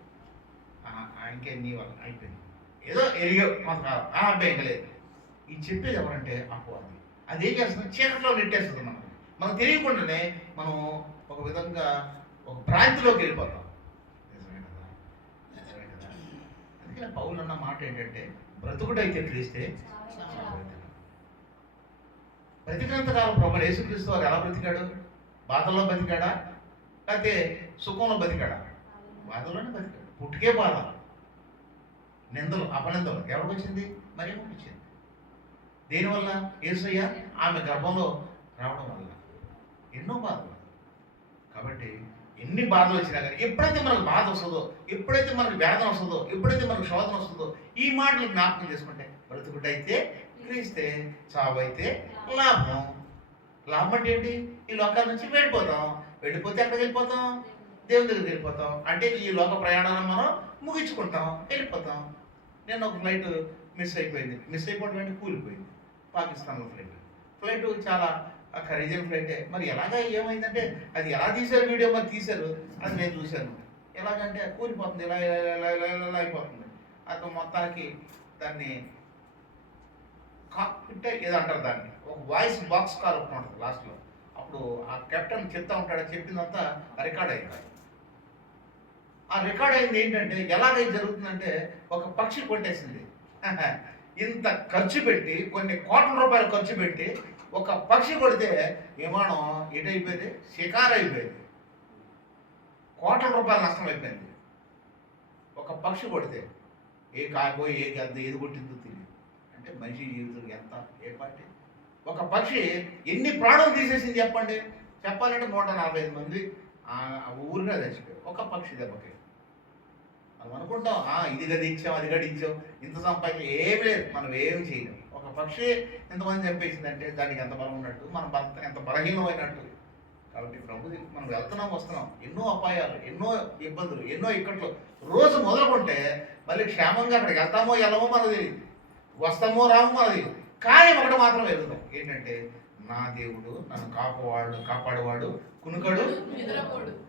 ఇంకే నీ వల్ల అయిపోయింది, ఏదో ఎరిగో మాకు కాదు, అబ్బాయి ఇంకా లేదు. ఇది చెప్పేది ఎవరంటే అపవాది. అది ఏం చేస్తుంది? చీకట్లో నెట్టేస్తుంది. మనం తెలియకుండానే మనం ఒక విధంగా ఒక భ్రాంతిలోకి వెళ్ళిపోతాం. నిజమే కదా. అందుకని పౌలు అన్న మాట ఏంటంటే బ్రతుకుడైతే క్రీస్తే. బ్రతికినంతకాలం ప్రభువు యేసుక్రీస్తు వారు ఎలా బ్రతికాడు? బాధల్లో బతికాడా లేకపోతే సుఖంలో బతికాడా? బాధలోనే బతికాడు. పుట్టుకే బాధ, నిందలు, అపనిందలు ఎవరికి వచ్చింది? మరి వచ్చింది. దేనివల్ల? యేసయ్య ఆమె గర్భంలో రావడం వల్ల ఎన్నో బాధలు. కాబట్టి ఎన్ని బాధలు వచ్చినా కానీ ఎప్పుడైతే మనకు బాధ వస్తుందో, ఎప్పుడైతే మనకు వేదన వస్తుందో, ఎప్పుడైతే మనకు శోధన వస్తుందో ఈ మాటలు జ్ఞాపకం చేసుకుంటే బ్రతుకుడైతే క్రీస్తే, చావు అయితే లాభం. లాభం అంటే ఏంటి? ఈ లోకాల నుంచి వెళ్ళిపోతాం. వెళ్ళిపోతే ఎక్కడికి వెళ్ళిపోతాం? దేవుని దగ్గరికి వెళ్ళిపోతాం. అంటే ఈ లోక ప్రయాణాన్ని మనం ముగించుకుంటాం, వెళ్ళిపోతాం. నేను ఒక ఫ్లైట్ మిస్ అయిపోవడం అంటే కూలిపోయింది. పాకిస్తాన్లో ఫ్లైట్ చాలా ఖరీదైన ఫ్లైటే. మరి ఎలాగా ఏమైందంటే అది ఎలా తీశారు వీడియో, మరి తీశారు, అది నేను చూశాను. ఎలాగంటే కూలిపోతుంది, ఇలా ఇలా అయిపోతుంది. అది మొత్తానికి దాన్ని కాక్పిట్ ఏదో అంటారు, దాన్ని ఒక వాయిస్ బాక్స్ కాల్ ఒకటి ఉంటుంది లాస్ట్లో. అప్పుడు ఆ కెప్టెన్ చెప్తా ఉంటాడు, చెప్పిందంతా రికార్డ్ అయింది. ఆ రికార్డ్ అయింది ఏంటంటే ఎలాగైతే జరుగుతుందంటే ఒక పక్షి కొట్టేసింది. ఇంత ఖర్చు పెట్టి, కొన్ని కోట్ల రూపాయలు ఖర్చు పెట్టి ఒక పక్షి కొడితే విమానం ఎటైపోయింది? షికారు అయిపోయింది. కోట్ల రూపాయలు నష్టం అయిపోయింది. ఒక పక్షి కొడితే ఏ కాయకో ఏ గద్ద ఏది కొట్టిందో తెలియదు. అంటే మనిషి జీవితం ఎంత ఏ పార్టీ. ఒక పక్షి ఎన్ని ప్రాణాలు తీసేసింది చెప్పండి. చెప్పాలంటే 145 మంది ఊరిగా చచ్చిపోయారు ఒక పక్షి దెబ్బకి. మనం అనుకుంటాం ఇది గదించాం, అది గడించాం, ఇంత సంపాదించాం. ఏమి లేదు, మనం ఏమి చేయలేం. ఒక పక్షి ఎంతమంది చంపేసిందంటే దానికి ఎంత బలం ఉన్నట్టు, మన ఎంత బలహీనమైనట్టు. కాబట్టి ప్రభుది మనం వెళ్తున్నాం, వస్తున్నాం, ఎన్నో అపాయాలు, ఎన్నో ఇబ్బందులు, ఎన్నో ఇక్కట్లు రోజు మొదలుకుంటే మళ్ళీ క్షేమంగా అక్కడికి వెళ్తామో వెళ్ళమో మనది తెలియదు, వస్తామో రామో మనది. కానీ ఒకటి మాత్రం ఎదుగుతాం ఏంటంటే నా దేవుడు నన్ను కాపాడేవాడు కునుకడు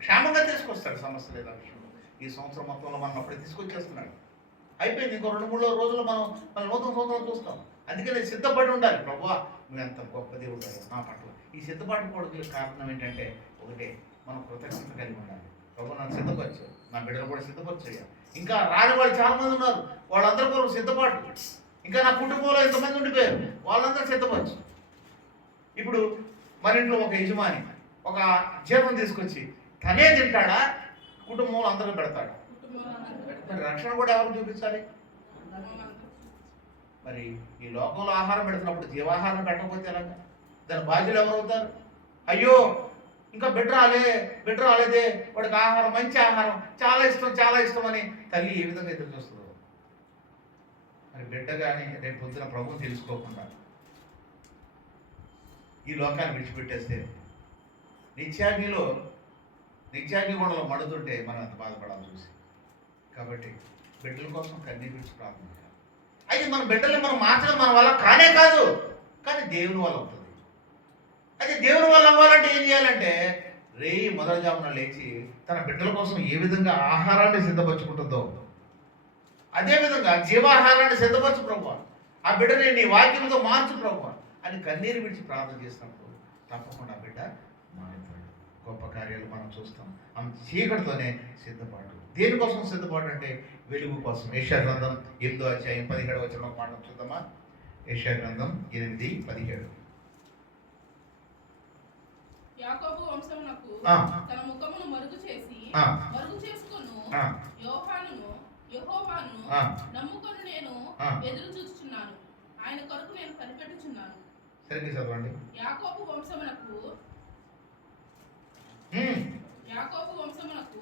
క్షేమంగా తీసుకొస్తాడు. సమస్య లేదా విషయంలో ఈ సంవత్సరం మొత్తంలో మనం అప్పుడే తీసుకొచ్చేస్తున్నాడు. అయిపోయింది, ఇంకో 2-3 రోజుల్లో మనం నూతన సంవత్సరం చూస్తాం. అందుకని సిద్ధపడి ఉండాలి. ప్రభువా నువ్వు ఎంత గొప్ప దేవుడు నా పట్ల. ఈ సిద్ధపాటు కూడా కారణం ఏంటంటే ఒకటే, మనం కృతజ్ఞత కలిగి ఉండాలి. ప్రభు నన్ను సిద్ధపరచు, నా బిడ్డలు కూడా సిద్ధపరచయ్యా. ఇంకా రాని వాళ్ళు చాలా మంది ఉన్నారు, వాళ్ళందరూ కూడా సిద్ధపాటు. ఇంకా నా కుటుంబంలో ఎంతమంది ఉండిపోయారు, వాళ్ళందరూ సిద్ధపరచు. ఇప్పుడు మన ఇంట్లో ఒక యజమాని ఒక జీతం తీసుకొచ్చి తనే తింటాడా, కుటుంబంలో అందరూ పెడతాడు. కుటుంబంలో అందరూ మరి పెడతారు. రక్షణ కూడా ఎవరు చూపించాలి? కుటుంబంలో అందరూ. మరి ఈ లోకంలో ఆహారం పెడుతున్నప్పుడు జీవాహారం పెట్టకపోతే ఎలాగా? దాని బాధ్యులు ఎవరు అవుతారు? అయ్యో ఇంకా బిడ్డ రాలేదే, వాడికి ఆహారం, మంచి ఆహారం చాలా ఇష్టం అని తల్లి ఏ విధంగా ఎదురు చూస్తుందో. మరి బిడ్డ కానీ రేపు పొద్దున ప్రభువు తెలుసుకోకుండా ఈ లోకాన్ని విడిచిపెట్టేస్తే నిత్యాగ్ని గొడవలో మడుతుంటే మనం అంత బాధపడాలి చూసి. కాబట్టి బిడ్డల కోసం కన్నీరు విడిచి ప్రార్థించాలి. అయితే మన బిడ్డల్ని మనం మార్చడం మన వల్ల కానే కాదు, కానీ దేవుని వల్ల అవుతుంది. అయితే దేవుని వల్ల అవ్వాలంటే ఏం చేయాలంటే మొదటి జామున లేచి తన బిడ్డల కోసం ఏ విధంగా ఆహారాన్ని సిద్ధపరచుకుంటుందో అదేవిధంగా జీవాహారాన్ని సిద్ధపరచు ప్రభువా, ఆ బిడ్డని నీ వాక్యంతో మార్చు ప్రభువా అని కన్నీరు విడిచి ప్రార్థన చేసినప్పుడు తప్పకుండా బిడ్డ మారుతాడు. గొప్ప కార్యాలు మనం చూస్తాం. ఆమె చీకటితోనే సిద్ధపాటు. దేనికోసం సిద్ధపాటు అంటే వెలుగు కోసం. యెషయా గ్రంథం 8వ అధ్యాయం 17వ వచనం ఒక మాట చూద్దామా? యెషయా గ్రంథం 8:17. యాకోబు వంశమునకు తన ముఖమును మరుగు చేసుకొను యెహోవాను నమ్ముకొని నేను ఎదురు చూస్తున్నాను, ఆయన కొరకు నేను కనిపెట్టుచున్నాను. సరిగ్గా చదవండి. యాకోబు వంశమునకు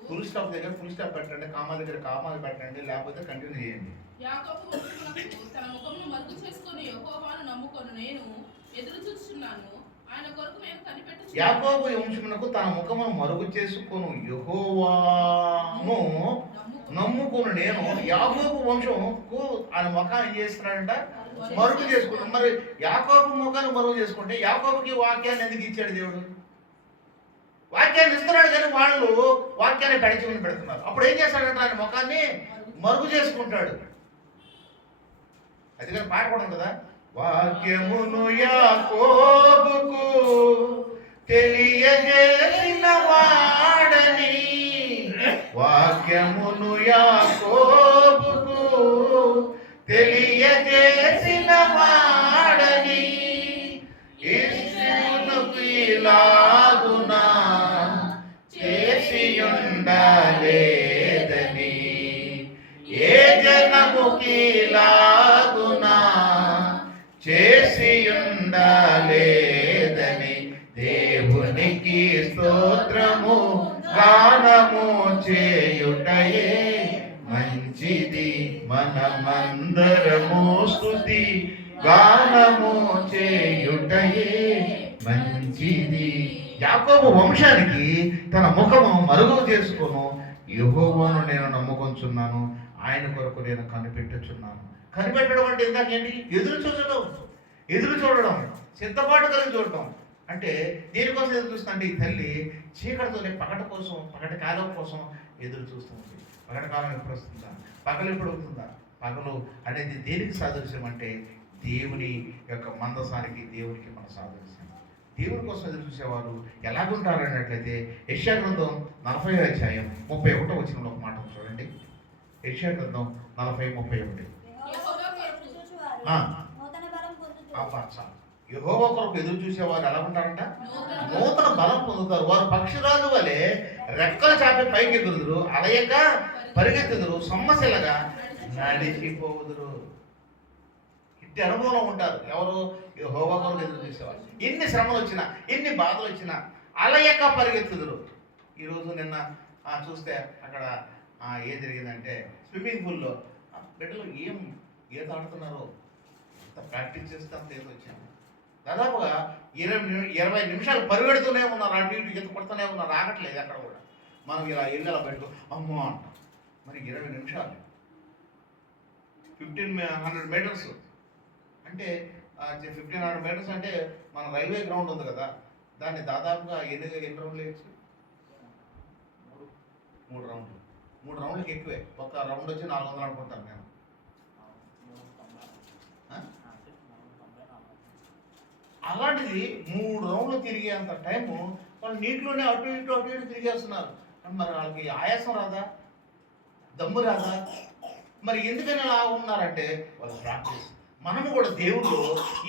ఫుల్ స్టాప్ దగ్గర ఫుల్ స్టాప్ పెట్టండి, కామా దగ్గర కామాలు పెట్టండి, లేకపోతే కంటిన్యూ చేయండి. యాకోబు వంశమునకు తన ముఖమును మరుగు చేసుకొని యెహోవాను నమ్ముకొని నేను ఎదురు చూస్తున్నాను, ఆయన కొరకు నేను కనిపెట్టుచున్నాను. యాకోబు వంశమునకు తన ముఖమును మరుగు చేసుకొని యెహోవాను నమ్ముకుని నేను. యాకోబు వంశంకు ఆయన ముఖాన్ని ఏం చేస్తున్నాడంట? మరుగు చేసుకుంటాడు. మరి యాకోబు ముఖాన్ని మరుగు చేసుకుంటే యాకోబుకి వాక్యాన్ని ఎందుకు ఇచ్చాడు దేవుడు? వాక్యాన్ని ఇస్తున్నాడు కానీ వాళ్ళు వాక్యాన్ని పెడచుకుని పెడుతున్నారు. అప్పుడు ఏం చేస్తాడంటే ఆయన ముఖాన్ని మరుగు చేసుకుంటాడు. అది కానీ పాట కూడా కదా, వాక్యమును యాకోబుకు తెలియజేసిన వాడని, వాక్యమును యాకోబుకు తెలియజేసిన వాడని, ఇస్రాయేలుకు ఇలాగునా చేసియుండలేదని, ఏ జనముకి ఇలాగునా చేసియుండలేదని, దేవునికి స్తోత్రము గానము చేయుటయే మంచిది, మనమందరము స్తుతి గానము చేయుటయే మంచిది. యాకోబు వంశానికి తన ముఖము మరుగు చేసుకొను యెహోవాను నేను నమ్ముకొంచున్నాను, ఆయన కొరకు నేను కనిపెట్టుచున్నాను. కనిపెట్టడం అంటే ఇందాకేంటి? ఎదురు చూడడం, సిద్ధపాటు కలిగి చూడడం. అంటే దేనికోసం ఎదురు చూస్తుందంటే ఈ తల్లి చీకటితోనే పగటి కాలం కోసం ఎదురు చూస్తుంది. పగటి కాలం ఎప్పుడు వస్తుందా? పగలు ఎప్పుడు అవుతుందా? పగలు అనేది దేనికి సాదృశ్యం అంటే దేవుని యొక్క మందసానికి, దేవునికి మన సాదృశ్యం. దేవుని కోసం ఎదురు చూసేవారు ఎలాగుంటారు అన్నట్లయితే యెషయా గ్రంథం 40వ అధ్యాయం 31వ వచనంలో ఒక మాట చూడండి. యెషయా గ్రంథం 40:31. యెహోవా కొరకు ఎదురు చూసేవారు ఎలా ఉంటారంట? నూతన బలం పొందుతారు. వారు పక్షిరాజు వలె రెక్కలు చాపి పైకి ఎగురుదురు, అలయక పరిగెత్తుదురు, సమస్యలుగా నడిచిపోదురు. ఇట్టి అనుభవంలో ఉంటారు ఎవరు? యెహోవా కొరకు ఎదురు చూసేవారు. ఎన్ని శ్రమలు వచ్చినా, ఎన్ని బాధలు వచ్చినా అలయక పరిగెత్తుదురు. ఈరోజు నిన్న చూస్తే అక్కడ ఏం జరిగిందంటే స్విమ్మింగ్ పూల్లో బిడ్డలు ఏం ఈత ఆడుతున్నారో, అంత ప్రాక్టీస్ చేస్తే అంత ఈత వచ్చాము. దాదాపుగా 20 నిమిషాలు పరిగెడుతూనే ఉన్నారు, అటు ఇటు ఈత కొడుతూనే ఉన్నారు, ఆగట్లేదు అక్కడ కూడా. మనం ఇలా ఇళ్ళ బయటకు అమ్మో అంటాం. మరి 20 నిమిషాలు 1500 మీటర్స్ అంటే 1500 మీటర్స్ అంటే మన రైల్వే గ్రౌండ్ ఉంది కదా, దాన్ని దాదాపుగా ఎన్ని రౌండ్లు వేయచ్చు? 3 రౌండ్లు. 3 రౌండ్లకి ఎక్కువే. ఒక రౌండ్ వచ్చి 400 అనుకుంటాను నేను. అలాంటిది 3 రౌండ్లు తిరిగేంత టైము వాళ్ళు నీటిలోనే అటు ఇటు తిరిగేస్తున్నారు. మరి వాళ్ళకి ఆయాసం రాదా? దమ్ము రాదా? మరి ఎందుకని అలా ఉన్నారంటే వాళ్ళ ప్రాక్టీస్. మనము కూడా దేవుళ్ళు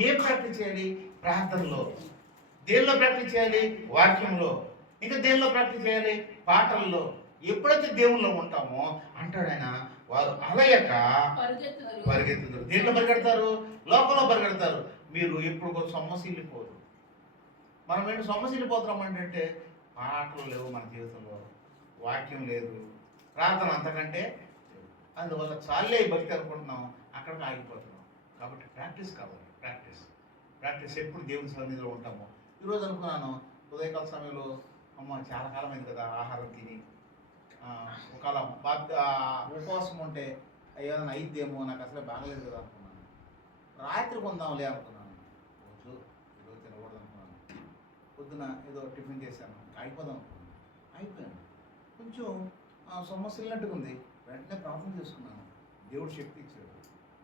ఏం ప్రాక్టీస్ చేయాలి? ప్రార్థనలో. దేనిలో ప్రాక్టీస్ చేయాలి? వాక్యంలో. ఇంకా దేనిలో ప్రాక్టీస్ చేయాలి? పాటల్లో. ఎప్పుడైతే దేవుల్లో ఉంటామో అంటాడు ఆయన, వారు అలయక పరిగెత్తుదురు. పరిగెత్తుతారు. దేంట్లో పరిగెడతారు? లోకంలో పరిగెడతారు. మీరు ఎప్పుడు సొమ్మసిల్లిపోరు. మనం ఏంటి సొమ్మసిల్లిపోతున్నాం అంటే పాటలు లేవు మన జీవితంలో, వాక్యం లేదు, ప్రార్థన అంతకంటే, అందువల్ల చాలే భక్తి అనుకుంటున్నాం, అక్కడికి ఆగిపోతున్నాం. కాబట్టి ప్రాక్టీస్ కావాలి. ప్రాక్టీస్ ఎప్పుడు దేవుని సన్నిధిలో ఉంటాము. ఈరోజు అనుకున్నాను ఉదయకాల సమయంలో, అమ్మ చాలా కాలం అయింది కదా ఆహారం తిని, ఒకవేళ ఉపవాసం ఉంటే ఏదైనా అయిద్దేమో, నాకు అసలే బాగలేదు కదా అనుకున్నాను. రాత్రి కొందాంలే అనుకున్నాను, ఈరోజు తినకూడదు అనుకున్నాను. పొద్దున ఏదో టిఫిన్ చేశాను, అయిపోదాం అనుకున్నాను, అయిపోయాను. కొంచెం సొమ్మసిల్లినట్టుగా ఉంది. వెంటనే ప్రార్థన చేసుకున్నాను, దేవుడు శక్తి ఇచ్చాడు.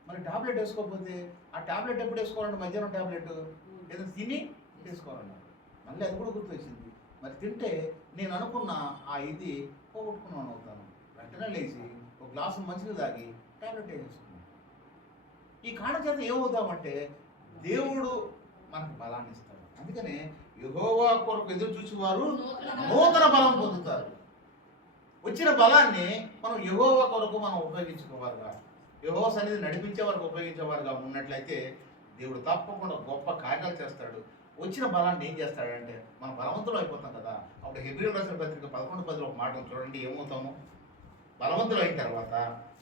మరి టాబ్లెట్ వేసుకోకపోతే, ఆ టాబ్లెట్ ఎప్పుడు వేసుకోవాలంటే మధ్యాహ్నం టాబ్లెట్ ఏదో తిని వేసుకోవాలన్నారు. మళ్ళీ అది కూడా గుర్తు వచ్చింది. మరి తింటే నేను అనుకున్న ఆ ఇది పోగొట్టుకున్నాను అవుతాను. వెంటనే లేచి ఒక గ్లాసు మంచిగా తాగి టాబ్లెట్ వేసేసుకున్నాను. ఈ కారణం చేత ఏమవుతామంటే దేవుడు మనకు బలాన్ని ఇస్తాడు. అందుకనే యెహోవా కొరకు ఎదురు చూసేవారు నూతన బలం పొందుతారు. వచ్చిన బలాన్ని మనం యెహోవా కొరకు మనం ఉపయోగించుకోవాలిగా, యెహోవా సన్నిధి నడిపించే వరకు ఉపయోగించేవారుగా ఉన్నట్లయితే దేవుడు తప్పకుండా గొప్ప కార్యాలు చేస్తాడు. వచ్చిన బలాన్ని ఏం చేస్తాడంటే మనం బలవంతులు అయిపోతాం కదా. అప్పుడు హెబ్రీయులకు రాసిన పత్రిక 11:10 ఒక మాట చూడండి, ఏమవుతాము? బలవంతులు అయిన తర్వాత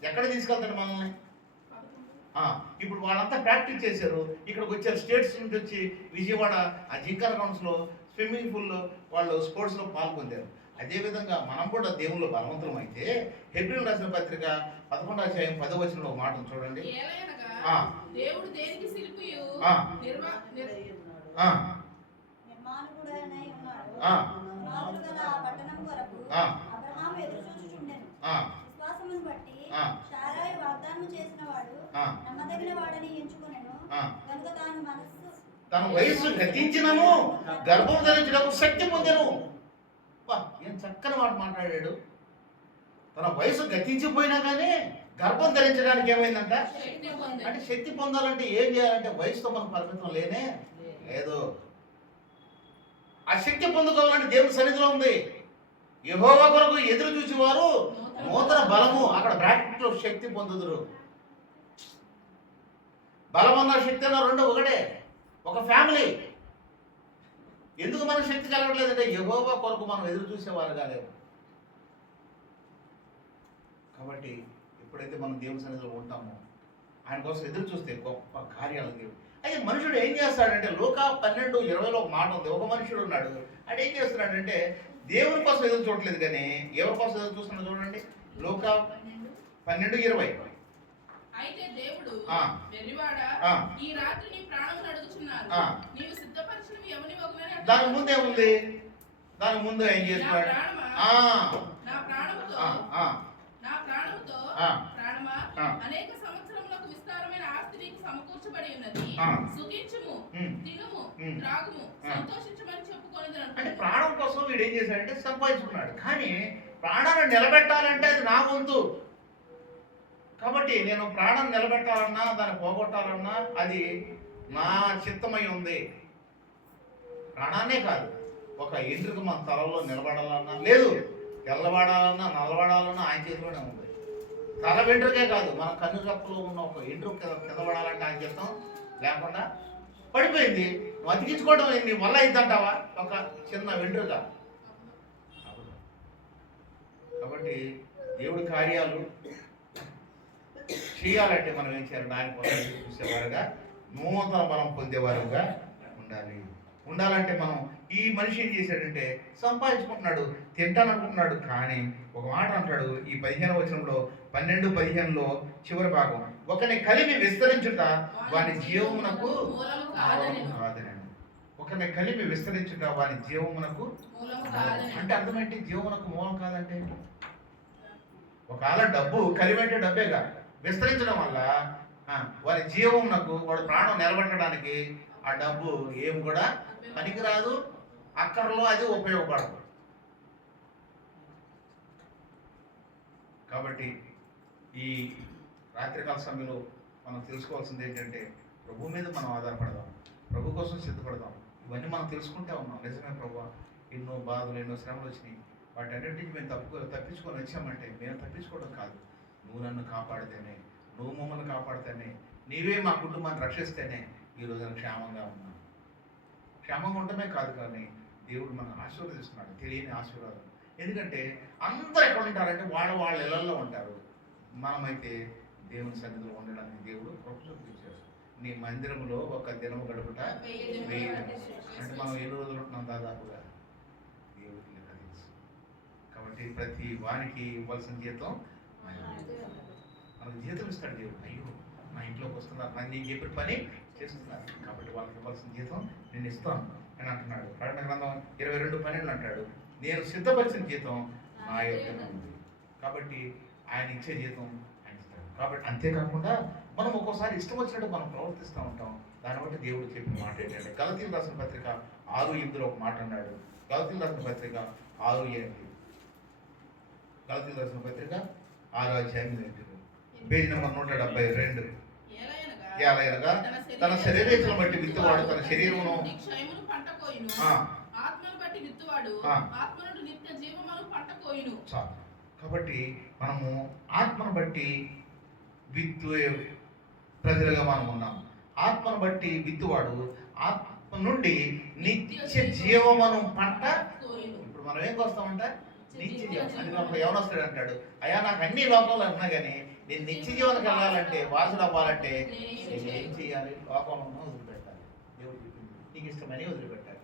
ఎక్కడ తీసుకెళ్తాడు మనల్ని? ఇప్పుడు వాళ్ళంతా ప్రాక్టీస్ చేశారు, ఇక్కడికి వచ్చారు, స్టేట్స్ నుంచి వచ్చి విజయవాడ ఆ జింకర్ గ్రౌండ్స్లో స్విమ్మింగ్ పూల్లో వాళ్ళు స్పోర్ట్స్లో పాల్గొంటారు. అదేవిధంగా మనం కూడా దేవుళ్ళు బలవంతులం అయితే హెబ్రీయులకు రాసిన పత్రిక 11:10 ఒక మాట చూడండి. దేవుడు దేనికి శిల్పియు నిర్మాణకుడైనై ఉన్నాడు. పునాదులు గల ఆ పట్టణం కొరకు అబ్రహాము ఎదురుచూచుచుండెను. విశ్వాసమును బట్టి శారాయి వాగ్దానం చేసిన వాడు నమ్మదగిన వాడని ఎంచుకొనెను. కనుక తన వయస్సు గతించినను గర్భం ధరించడానికి శక్తి పొందెను. ఏం చక్కని మాట మాట్లాడాడు. తన వయసు గతించిపోయినా కానీ గర్భం ధరించడానికి ఏమైందంట అంటే శక్తి పొందాలంటే ఏం చేయాలంటే వయసుతో మనం పరిమితం లేనే లేదు. ఆ శక్తి పొందుకోవాలంటే దేవుని సన్నిధిలో ఉంది. యెహోవా కొరకు ఎదురు చూసేవారు నూతన బలము, అక్కడ బ్రాకెట్లో శక్తి పొందుదురు. బలం అన్న శక్తి అన్న రెండు ఒకటే, ఒక ఫ్యామిలీ. ఎందుకు మన శక్తి కలగట్లేదంటే యెహోవా కొరకు మనం ఎదురు చూసేవారు కాలేము. కాబట్టి ఎప్పుడైతే మనం దేవుని సన్నిధిలో ఉంటామో ఆయన కోసం ఎదురు చూస్తే గొప్ప కార్యాలు దేవుడు. అయితే మనుషుడు ఏం చేస్తాడంటే లోకా 12:20 ఒక మాట ఉంది. ఒక మనుషుడు ఉన్నాడు, అది ఏం చేస్తున్నాడంటే దేవుని కోసం ఎదురు చూడట్లేదు కానీ ఎవరి కోసం ఎదురు చూస్తున్నాడు చూడండి. లోకా 12:20. అయితే దేవుడు వెర్రివాడా, ఈ రాత్రి నీ ప్రాణమును అడుగుచున్నాను, నీవు సిద్ధపరిచినవి ఎవని వగునని. దాని ముందు ఏముంది? దాని ముందు ఏం చేస్తున్నాడు? నా ప్రాణముతో ప్రాణమా, అనేక సంవత్సరములకు విస్తారమైన ఆస్తి నీకు సమకూర్చబడి ఉన్నది, సుఖించుము, తినుము, త్రాగుము, సంతోషించమని చెప్పుకొనేది. అంటే ప్రాణం కోసం వీడు ఏం చేశాడంటే సంపాదించుకున్నాడు. కానీ ప్రాణాన్ని నిలబెట్టాలంటే అది నా వంతు. కాబట్టి నేను ప్రాణం నిలబెట్టాలన్నా దాన్ని పోగొట్టాలన్నా అది నా చిత్తమై ఉంది. ప్రాణాన్నే కాదు, ఒక ఎంట్రుక మన తలలో నిలబడాలన్నా లేదు, తెల్లబడాలన్నా నల్లబడాలన్నా ఆయన చేతిలోనే ఉంది. తల వెంట్రుకే కాదు, మన కన్ను కప్పులో ఉన్న ఒక ఎంట్రుక కిందపడాలంటే ఆయన చిత్తం లేకుండా పడిపోయింది. నువ్వు అతికించుకోవడం నీ వల్ల అయిద్దంటావా? ఒక చిన్న వెంట్రుక. కాబట్టి దేవుడి కార్యాలు చేయాలంటే మనం ఏం చేయాలి? ఆయన కోసం చూసేవారుగా నూతన బలం పొందేవారుగా ఉండాలంటే మనం ఈ మనిషి ఏం చేశాడంటే సంపాదించుకుంటున్నాడు, తింటాననుకుంటున్నాడు. కానీ ఒక మాట అంటాడు ఈ 15వ వచనంలో 12:15 చివరి భాగం, ఒకరిని కలిమి విస్తరించుట వాని జీవమునకు కాదనను. ఒకరిని కలిమి విస్తరించుట వాని జీవమునకు అంటే అర్థమేంటి? జీవమునకు మూలం కాదంటే ఒకవేళ డబ్బు కలిమంటే డబ్బేగా, విస్తరించడం వల్ల వారి జీవమునకు వాడు ప్రాణం నిలబెట్టడానికి ఆ డబ్బు ఏం కూడా పనికిరాదు, అక్కర్లో అది ఉపయోగపడదు. కాబట్టి ఈ రాత్రికాల సమయంలో మనం తెలుసుకోవాల్సింది ఏంటంటే ప్రభు మీద మనం ఆధారపడదాం, ప్రభు కోసం సిద్ధపడదాం. ఇవన్నీ మనం తెలుసుకుంటే ఉన్నాం. నిజమే ప్రభు, ఎన్నో బాధలు ఎన్నో శ్రమలు వచ్చినాయి, వాటన్నిటికీ మేము తప్పించుకొని వచ్చామంటే మేము తప్పించుకోవడం కాదు. నువ్వు నన్ను కాపాడితేనే, నువ్వు మమ్మల్ని కాపాడితేనే, నీవే మా కుటుంబాన్ని రక్షిస్తేనే ఈ రోజున క్షేమంగా ఉన్నాం. క్షేమంగా ఉండటమే కాదు కానీ దేవుడు మనల్ని ఆశీర్వదిస్తున్నాడు, తెలియని ఆశీర్వాదం. ఎందుకంటే అందరూ ఎక్కడ ఉంటారంటే వాళ్ళ ఇళ్లలో ఉంటారు. మనమైతే దేవుని సన్నిధిలో ఉండడానికి దేవుడు కృప చూపించారు. నీ మందిరంలో ఒక దినము గడుపుట 1000 అంటే మనం ఎన్ని రోజులు ఉంటున్నాం దాదాపుగా దేవుడికి లెక్క తెలుసు. కాబట్టి ప్రతి వానికి ఇవ్వాల్సిన జీతం మనకు జీతం ఇస్తాడు దేవుడు. అయ్యో నా ఇంట్లోకి వస్తున్నారు, నాకు నేను చెప్పిన పని చేస్తున్నారు కాబట్టి వాళ్ళకి ఇవ్వాల్సిన జీతం నేను ఇస్తాను అని అంటున్నాడు. ప్రకటన గ్రంథం 22:12 అంటాడు, నేను సిద్ధపరిచిన జీతం నా యొక్క ఉంది. కాబట్టి ఆయన ఇచ్చే జీతం ఆయన ఇస్తాడు. కాబట్టి అంతేకాకుండా మనం ఒక్కోసారి ఇష్టం వచ్చినట్టు మనం ప్రవర్తిస్తూ ఉంటాం. దాన్ని బట్టి దేవుడు చెప్పిన మాట ఏంటంటే గలతీయులకు రాసిన పత్రిక 6:8 ఒక మాట అన్నాడు. గలతీయులకు రాసిన పత్రిక 6:8, గలతీయులకు రాసిన పత్రిక 6:8, పేజీ నెంబర్ 172. ఏలయనగా తన శరీరేచ్ఛను బట్టి విత్తువాడు తన శరీరమును క్షయమును పంట కోయును, ఆత్మను బట్టి విత్తువాడు ఆత్మను నిత్య జీవమును పంట కోయును. చాలు. కాబట్టి మనము ఆత్మను బట్టి విత్తు ప్రజలుగా మనం ఉన్నాం. ఆత్మను బట్టి విత్తువాడు ఆత్మ నుండి నిత్య జీవమును పంట కోయును. ఇప్పుడు మనం ఏం కోస్తామంటే నిత్య జీవం. అది ఒక యవనస్తుడు అంటాడు, అయ్యా నాకు అన్ని లోకంలో ఉన్నా కానీ నేను నిత్య జీవనకి వెళ్ళాలంటే, వారసుడు అవ్వాలంటే నేను ఏం చేయాలి? లోకంలో వదిలిపెట్టాలి. దేవుడు చెప్పింది నీకు ఇష్టమని వదిలిపెట్టాలి.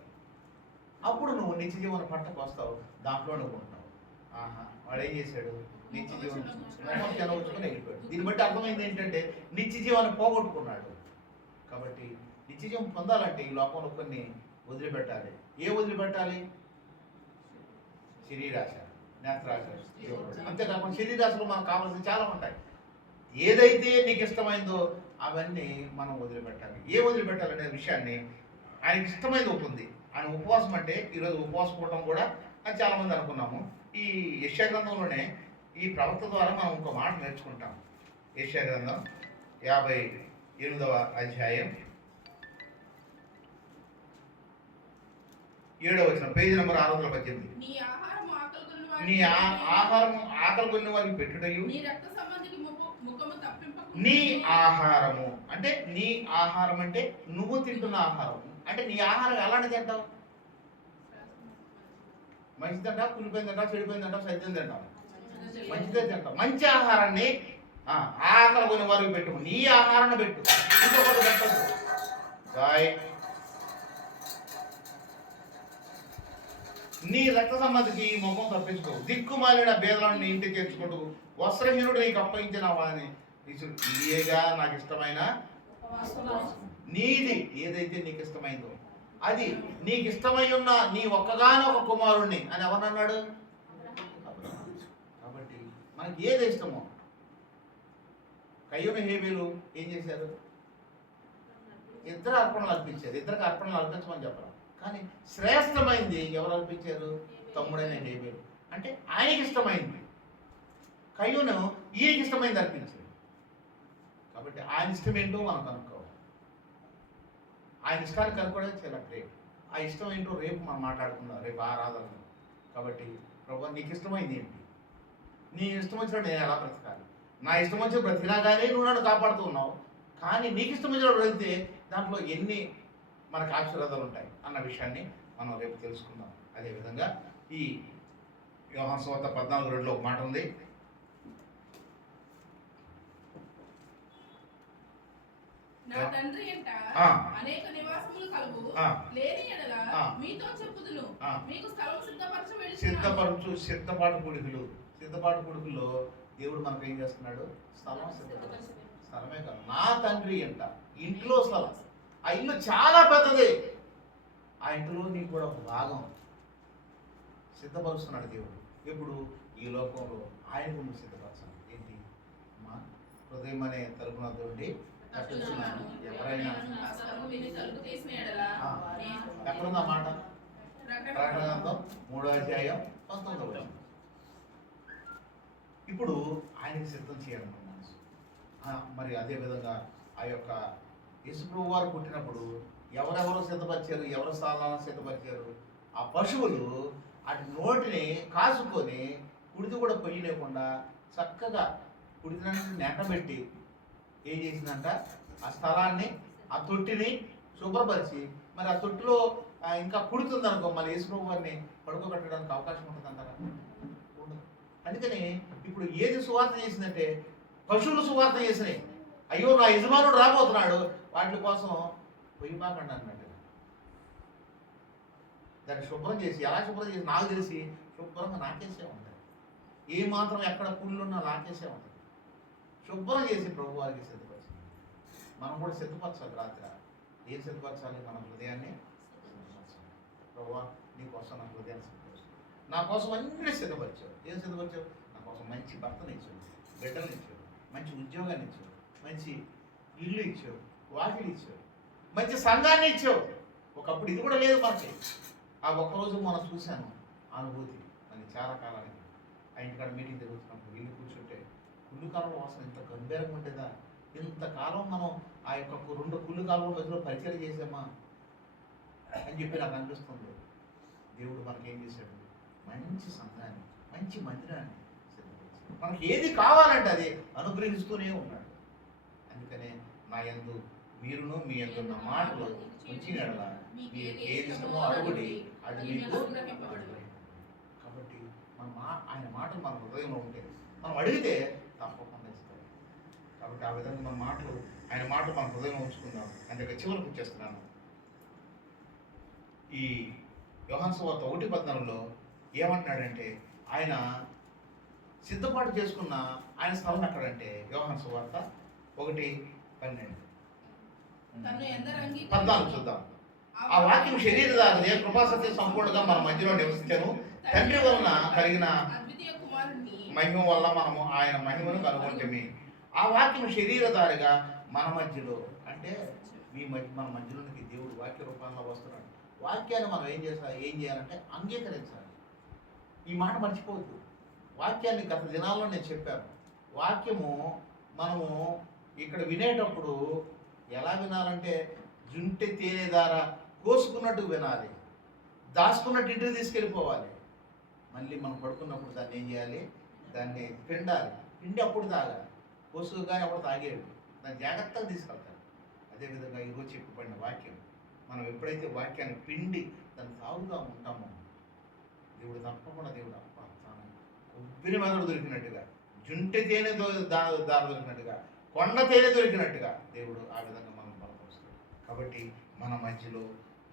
అప్పుడు నువ్వు నిత్య జీవన పంటకు వస్తావు, దాంట్లో నువ్వు ఉంటావు. ఆహా, వాడు ఏం చేశాడు? నిత్య జీవనం చెలవచ్చుకొని వెళ్ళిపోయాడు. దీన్ని బట్టి అర్థమైంది ఏంటంటే నిత్య జీవాన్ని పోగొట్టుకున్నాడు. కాబట్టి నిత్య జీవం పొందాలంటే ఈ లోకంలో కొన్ని వదిలిపెట్టాలి. ఏ వదిలిపెట్టాలి? శరీరాశ, నేత్రాశ. అంతేకాకుండా శరీరాశలో మనకు కావాల్సిన చాలా ఉంటాయి. ఏదైతే నీకు ఇష్టమైందో అవన్నీ మనం వదిలిపెట్టాలి. ఏ వదిలిపెట్టాలనే విషయాన్ని ఆయనకి ఇష్టమైంది ఉంటుంది. ఆయన ఉపవాసం అంటే ఈరోజు ఉపవాసం పోవడం కూడా అని చాలామంది అనుకున్నాము. ఈ యెషయా గ్రంథంలోనే ఈ ప్రవక్త ద్వారా మనం ఇంకో మాట నేర్చుకుంటాం. యెషయా గ్రంథం 58వ అధ్యాయం 7వ వచనం, పేజీ నెంబర్ 618. నీ ఆహారము ఆకలి కొన్న వారికి పెట్టుటయు, నీ ఆహారము అంటే నీ ఆహారం అంటే నువ్వు తింటున్న ఆహారం. అంటే నీ ఆహారం ఎలాంటి తింటావు? మంచి తింటావు, కులిపోయింది తింటావు, చెడిపోయింది తింటావు, సైతం తింటావు, మంచిదే తింటావు. మంచి ఆహారాన్ని ఆకలి కొని వారికి పెట్టు, నీ ఆహారాన్ని పెట్టు, ఇంకొకటి పెట్టదు. నీ రక్త సంబంధికి ముఖం తప్పించుకో, దిక్కుమాలిన భేదాలను ఇంటికి తెచ్చుకుంటూ వస్త్రహీనుడు నీకు అప్పగించిన వాడిని ఇదేగా నాకు ఇష్టమైన నీది. ఏదైతే నీకు ఇష్టమైందో అది నీకు ఇష్టమై ఉన్న నీ ఒక్కగానే ఒక కుమారుణ్ణి అని ఎవరన్నాడు? కాబట్టి మనకి ఏది ఇష్టమో. కయ్యూను హేబేలు ఏం చేశారు? ఇద్దరు అర్పణలు అర్పించారు. ఇద్దరికి అర్పణలు అర్పించమని చెప్పారు. కానీ శ్రేష్టమైంది ఎవరు అర్పించారు? తమ్ముడైన హేబేలు. అంటే ఆయనకి ఇష్టమైంది. కయ్యూను ఈయనకి ఇష్టమైంది అర్పించారు. కాబట్టి ఆయన ఇష్టం ఏంటో మనం కనుక్కోవాలి. ఆయన ఇష్టాన్ని కనుక్కోవడం చాలా గ్రేట్. ఆ ఇష్టం ఏంటో రేపు మనం మాట్లాడుకుందాం, రేపు ఆరాధన. కాబట్టి ప్రభు నీకు ఇష్టమైంది ఏంటి? నీ ఇష్టం వచ్చినట్టు నేను ఎలా బ్రతకాలి? నా ఇష్టం వచ్చిన బ్రతికినా కానీ నువ్వు నన్ను కాపాడుతూ ఉన్నావు. కానీ నీకు ఇష్టం వచ్చినప్పుడు బ్రతికితే దాంట్లో ఎన్ని మనకు ఆశీర్వాదాలు ఉంటాయి అన్న విషయాన్ని మనం రేపు తెలుసుకుందాం. అదేవిధంగా ఈ యోహాను సువార్త 14:2 ఒక మాట ఉంది. నా తండ్రి ఎంట అనేక నివాసములు కలవు, లేని యెడల మీతో చెప్పుదును, మీకు స్థలం సిద్ధపరచు. సిద్ధపాటు కొడుకులో దేవుడు మనకు ఏం చేస్తున్నాడు? స్థలం సిద్ధపరచు. స్థలమే కాదు, నా తండ్రి ఎంట ఇంట్లో స్థలం. ఆ ఇల్లు చాలా పెద్దది. ఆ ఇంట్లో నీకు కూడా ఒక భాగం సిద్ధపరుస్తున్నాడు దేవుడు. ఎప్పుడు? ఈ లోకంలో ఆయనకు నువ్వు సిద్ధపరచాలి. ఏంటి? మా హృదయం అనే తలుపున తోటి ఎవరైనా ఎక్కడుందా మాట? ప్రకటన గ్రంథం 3వ అధ్యాయం 19వ వచనం. ఇప్పుడు ఆయనకి సిద్ధం చేయాలన్నమాట మనసు. మరి అదేవిధంగా ఆ యొక్క యేసుప్రభు వారు పుట్టినప్పుడు ఎవరెవరు సిద్ధపరిచారు? ఎవరు స్థానాలను సిద్ధపరిచారు? ఆ పశువులు అటు నోటిని కాసుకొని కుడితి కూడా పొయ్యి లేకుండా చక్కగా కుడితినంటే నెట్టబెట్టి ఏం చేసిందంట, ఆ స్థలాన్ని ఆ తొట్టిని శుభ్రపరిచి, మరి ఆ తొట్టిలో ఇంకా కుడుతుంది అనుకో, మళ్ళీ యేసుప్రభు వారిని పడుకోబెట్టడానికి అవకాశం ఉంటుందంటారా? ఉండదు. అందుకని ఇప్పుడు ఏది సువార్త చేసిందంటే పశువులు సువార్త చేసినాయి. అయ్యో నా యజమానుడు రాబోతున్నాడు, వాటి కోసం పొయ్యి పాకండి అన్నట్టు దాన్ని శుభ్రం చేసి, ఎలా శుభ్రం చేసి నాకు తెలిసి శుభ్రంగా నాకేసే ఉంటుంది. ఏ మాత్రం ఎక్కడ పుల్లున్నా నాకేసే ఉంటుంది. శుభ్రం చేసి ప్రభు వారికి సిద్ధపరచాలి. మనం కూడా సిద్ధపరచాలి. రాత్రి ఏం సిద్ధపరచాలి? మన హృదయాన్ని సిద్ధపరచాలి. ప్రభు నీకోసం నా హృదయాన్ని సిద్ధపరచాలి. నా కోసం అన్నీ సిద్ధపరిచావు. ఏం సిద్ధపరిచావు? నా కోసం మంచి భర్తను ఇచ్చావు, బిడ్డలు ఇచ్చావు, మంచి ఉద్యోగాన్ని ఇచ్చావు, మంచి ఇల్లు ఇచ్చావు, వాకిలు ఇచ్చావు, మంచి సంఘాన్ని ఇచ్చావు. ఒకప్పుడు ఇది కూడా లేదు మనకి. ఆ ఒక్కరోజు మనం చూశాను అనుభూతి. మనకి చాలా కాలానికి ఆ ఇంటికాడ మీటింగ్ జరుగుతున్నప్పుడు ఇల్లు కూర్చుంటే కుళ్ళు కాలం వాసన ఇంత గంభీరంగా ఉండేదా? ఇంతకాలం మనం ఆ యొక్క 2 కుళ్ళు కాలం మధ్యలో పరిచయం చేసామా అని చెప్పి నాకు అనిపిస్తుంది. దేవుడు మనకేం చేశాడు? మంచి సంఘాన్ని, మంచి మందిరాన్ని సిద్ధపరిచాడు. మనకి ఏది కావాలంటే అది అనుగ్రహిస్తూనే ఉన్నాడు. అందుకనే నా యందు మీరును మీ యందు నా మాటలు ఉంచిన ఎడల మీకు ఏది ఇష్టమో అడుగుడి, అది మీకు. కాబట్టి ఆయన మాటలు మన హృదయంలో ఉంటే మనం అడిగితే తప్పకుండా ఇస్తాడు. కాబట్టి ఆ విధంగా మన మాటలు, ఆయన మాటలు మన హృదయంలో ఉంచుకుందాం. అందుకే చివరికి వచ్చేస్తున్నాను. ఈ యోహాను సువార్త 1:14లో ఏమంటున్నాడంటే, ఆయన సిద్ధపాటు చేసుకున్న ఆయన స్థలం ఎక్కడంటే యోహాను సువార్త 1:12. 14 చూద్దాం. ఆ వాక్యం శరీరధారి కృపాసత్య సంపూర్ణంగా మన మధ్యలో నివసించను, తండ్రి వలన కలిగిన మహిమ వల్ల మనము ఆయన మహిమను కనుగొంటమే. ఆ వాక్యం శరీరధారిగా మన మధ్యలో, అంటే మన మధ్యలోనికి దేవుడు వాక్య రూపంలో వస్తున్నాడు. వాక్యాన్ని మనం ఏం చేయాలంటే అంగీకరించాలి. ఈ మాట మర్చిపోవద్దు. వాక్యాన్ని గత దినాల్లో నేను చెప్పాను. వాక్యము మనము ఇక్కడ వినేటప్పుడు ఎలా వినాలంటే జుంటె తేనె ద్వారా కోసుకున్నట్టు వినాలి, దాచుకున్నట్టు ఇంటికి తీసుకెళ్ళిపోవాలి. మళ్ళీ మనం పడుకున్నప్పుడు దాన్ని ఏం చేయాలి? దాన్ని పిండాలి. పిండి అప్పుడు తాగాలి. కోసుకు కానీ అప్పుడు తాగేడు, దాన్ని జాగ్రత్తగా తీసుకెళ్తారు. అదేవిధంగా ఈరోజు చెప్పబడిన వాక్యం మనం ఎప్పుడైతే వాక్యాన్ని పిండి దాన్ని తాగుతూ ఉంటామో, దేవుడు తప్పకుండా దేవుడు తాను కొబ్బరి మెదడు దొరికినట్టుగా, జుంటె తేనె దారి దొరికినట్టుగా, కొండ తేనె దొరికినట్టుగా దేవుడు ఆ విధంగా మనం బలపరుస్తాడు. కాబట్టి మన మధ్యలో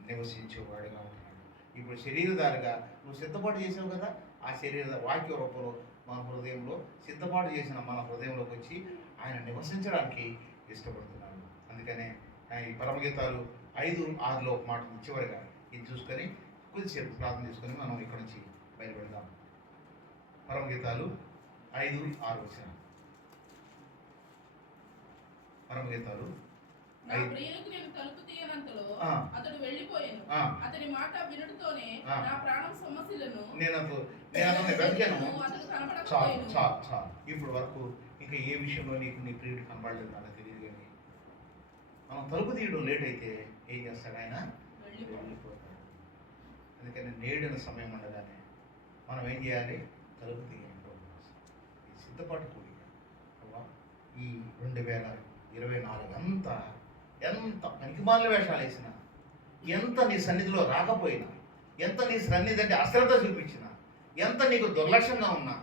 నివసించేవాడిగా ఉంటున్నాడు. ఇప్పుడు శరీరధారిగా నువ్వు సిద్ధపాటు చేసావు కదా, ఆ శరీర వాక్య రూపంలో మన హృదయంలో సిద్ధపాటు చేసిన మన హృదయంలోకి వచ్చి ఆయన నివసించడానికి ఇష్టపడుతున్నాడు. అందుకనే ఈ పరమగీతాలు 5:6లో ఒక మాట చివరిగా ఇది చూసుకొని కొద్దిసేపు ప్రార్థన చేసుకొని మనం ఇక్కడ నుంచి బయలుపెడదాం. పరమగీతాలు 5:6 వచ్చిన పరమగీతాలు అతడు వెళ్ళిపోయాను. అతని మాట వినుటతోనే నా ప్రాణం సమస్యలను నేను వెతికాను. చాలు చాలు చాలు. ఇప్పుడు వరకు ఇంకా ఏ విషయంలో నీ ప్రియుడు కనబడలేదు నాకు తెలియదు. కానీ మనం తలుపు తీయడం లేట్ అయితే ఏం చేస్తాడు? ఆయన వెళ్ళిపోతాడు. అందుకని నేడిన సమయం ఉండగానే మనం ఏం చేయాలి? తలుపు తీయాలి. ఈ సిద్ధపాటు కూడిక ఈ 2024 ఎంత పనికిమాలిన వేషాలు వేసినా, ఎంత నీ సన్నిధిలో రాకపోయినా, ఎంత నీ సన్నిధి అంటే అశ్రద్ధ చూపించినా, ఎంత నీకు దుర్లక్ష్యంగా ఉన్నా,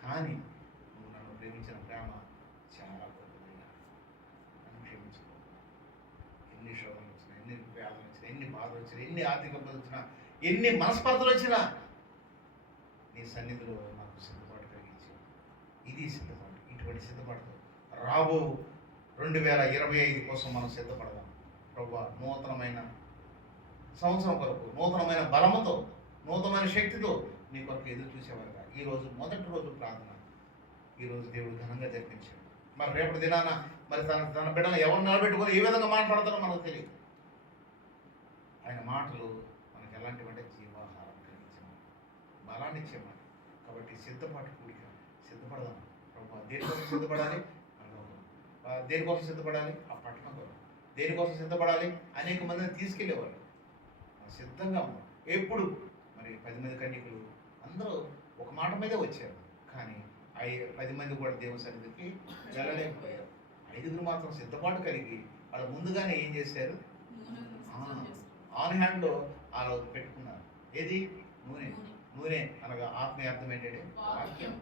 కానీ నువ్వు నన్ను ప్రేమించిన ప్రేమ చాలా గొప్పదిగా నన్ను క్షమించుకో. ఎన్ని శోభలు వచ్చినా, ఎన్ని వ్యాధులు వచ్చినా, ఎన్ని బాధలు వచ్చినా, ఎన్ని ఆర్థిక ఇబ్బందులు వచ్చినా, ఎన్ని మనస్పర్ధలు వచ్చినా నీ సన్నిధిలో నాకు సిద్ధపాటు కలిగించావు. ఇది సిద్ధపాటు. ఇటువంటి సిద్ధపాటుతో రాబో 2025 కోసం మనం సిద్ధపడదాం. ప్రభువా, నూతనమైన సంవత్సరం కొరకు నూతనమైన బలముతో, నూతనమైన శక్తితో నీ కొరకు ఎదురు చూసేవారుగా ఈరోజు మొదటి రోజు ప్రార్థన ఈరోజు దేవుడు ఘనంగా జరిపించాడు. మరి రేపటి దినాన మరి తన బిడ్డను ఎవరు నిలబెట్టుకొని ఏ విధంగా మాట్లాడతారో మనకు తెలియదు. ఆయన మాటలు మనకు ఎలాంటివంటే జీవాహారం కలిగించమని, బలాన్ని ఇచ్చేమని. కాబట్టి సిద్ధపాటు కూడిక సిద్ధపడదాం. ప్రభువా, దేనికోసం సిద్ధపడాలి? దేనికోసం సిద్ధపడాలి? ఆ పట్టణం కొరకు. దేనికోసం సిద్ధపడాలి? అనేక మందిని తీసుకెళ్ళేవాళ్ళు. సిద్ధంగా ఉన్నాం. ఎప్పుడు మరి 10 మంది కన్యకులు మీదే వచ్చారు. కానీ 10 మంది కూడా దేవుని సన్నిధికి వెళ్ళలేకపోయారు. 5గురు మాత్రం సిద్ధపాటు కలిగి వాళ్ళు ముందుగానే ఏం చేశారు? ఆన్ హ్యాండ్లో వాళ్ళు పెట్టుకున్నారు. ఏది? నూనె. నూనె అనగా ఆత్మీయ అర్థం ఏంటంటే వాక్యం.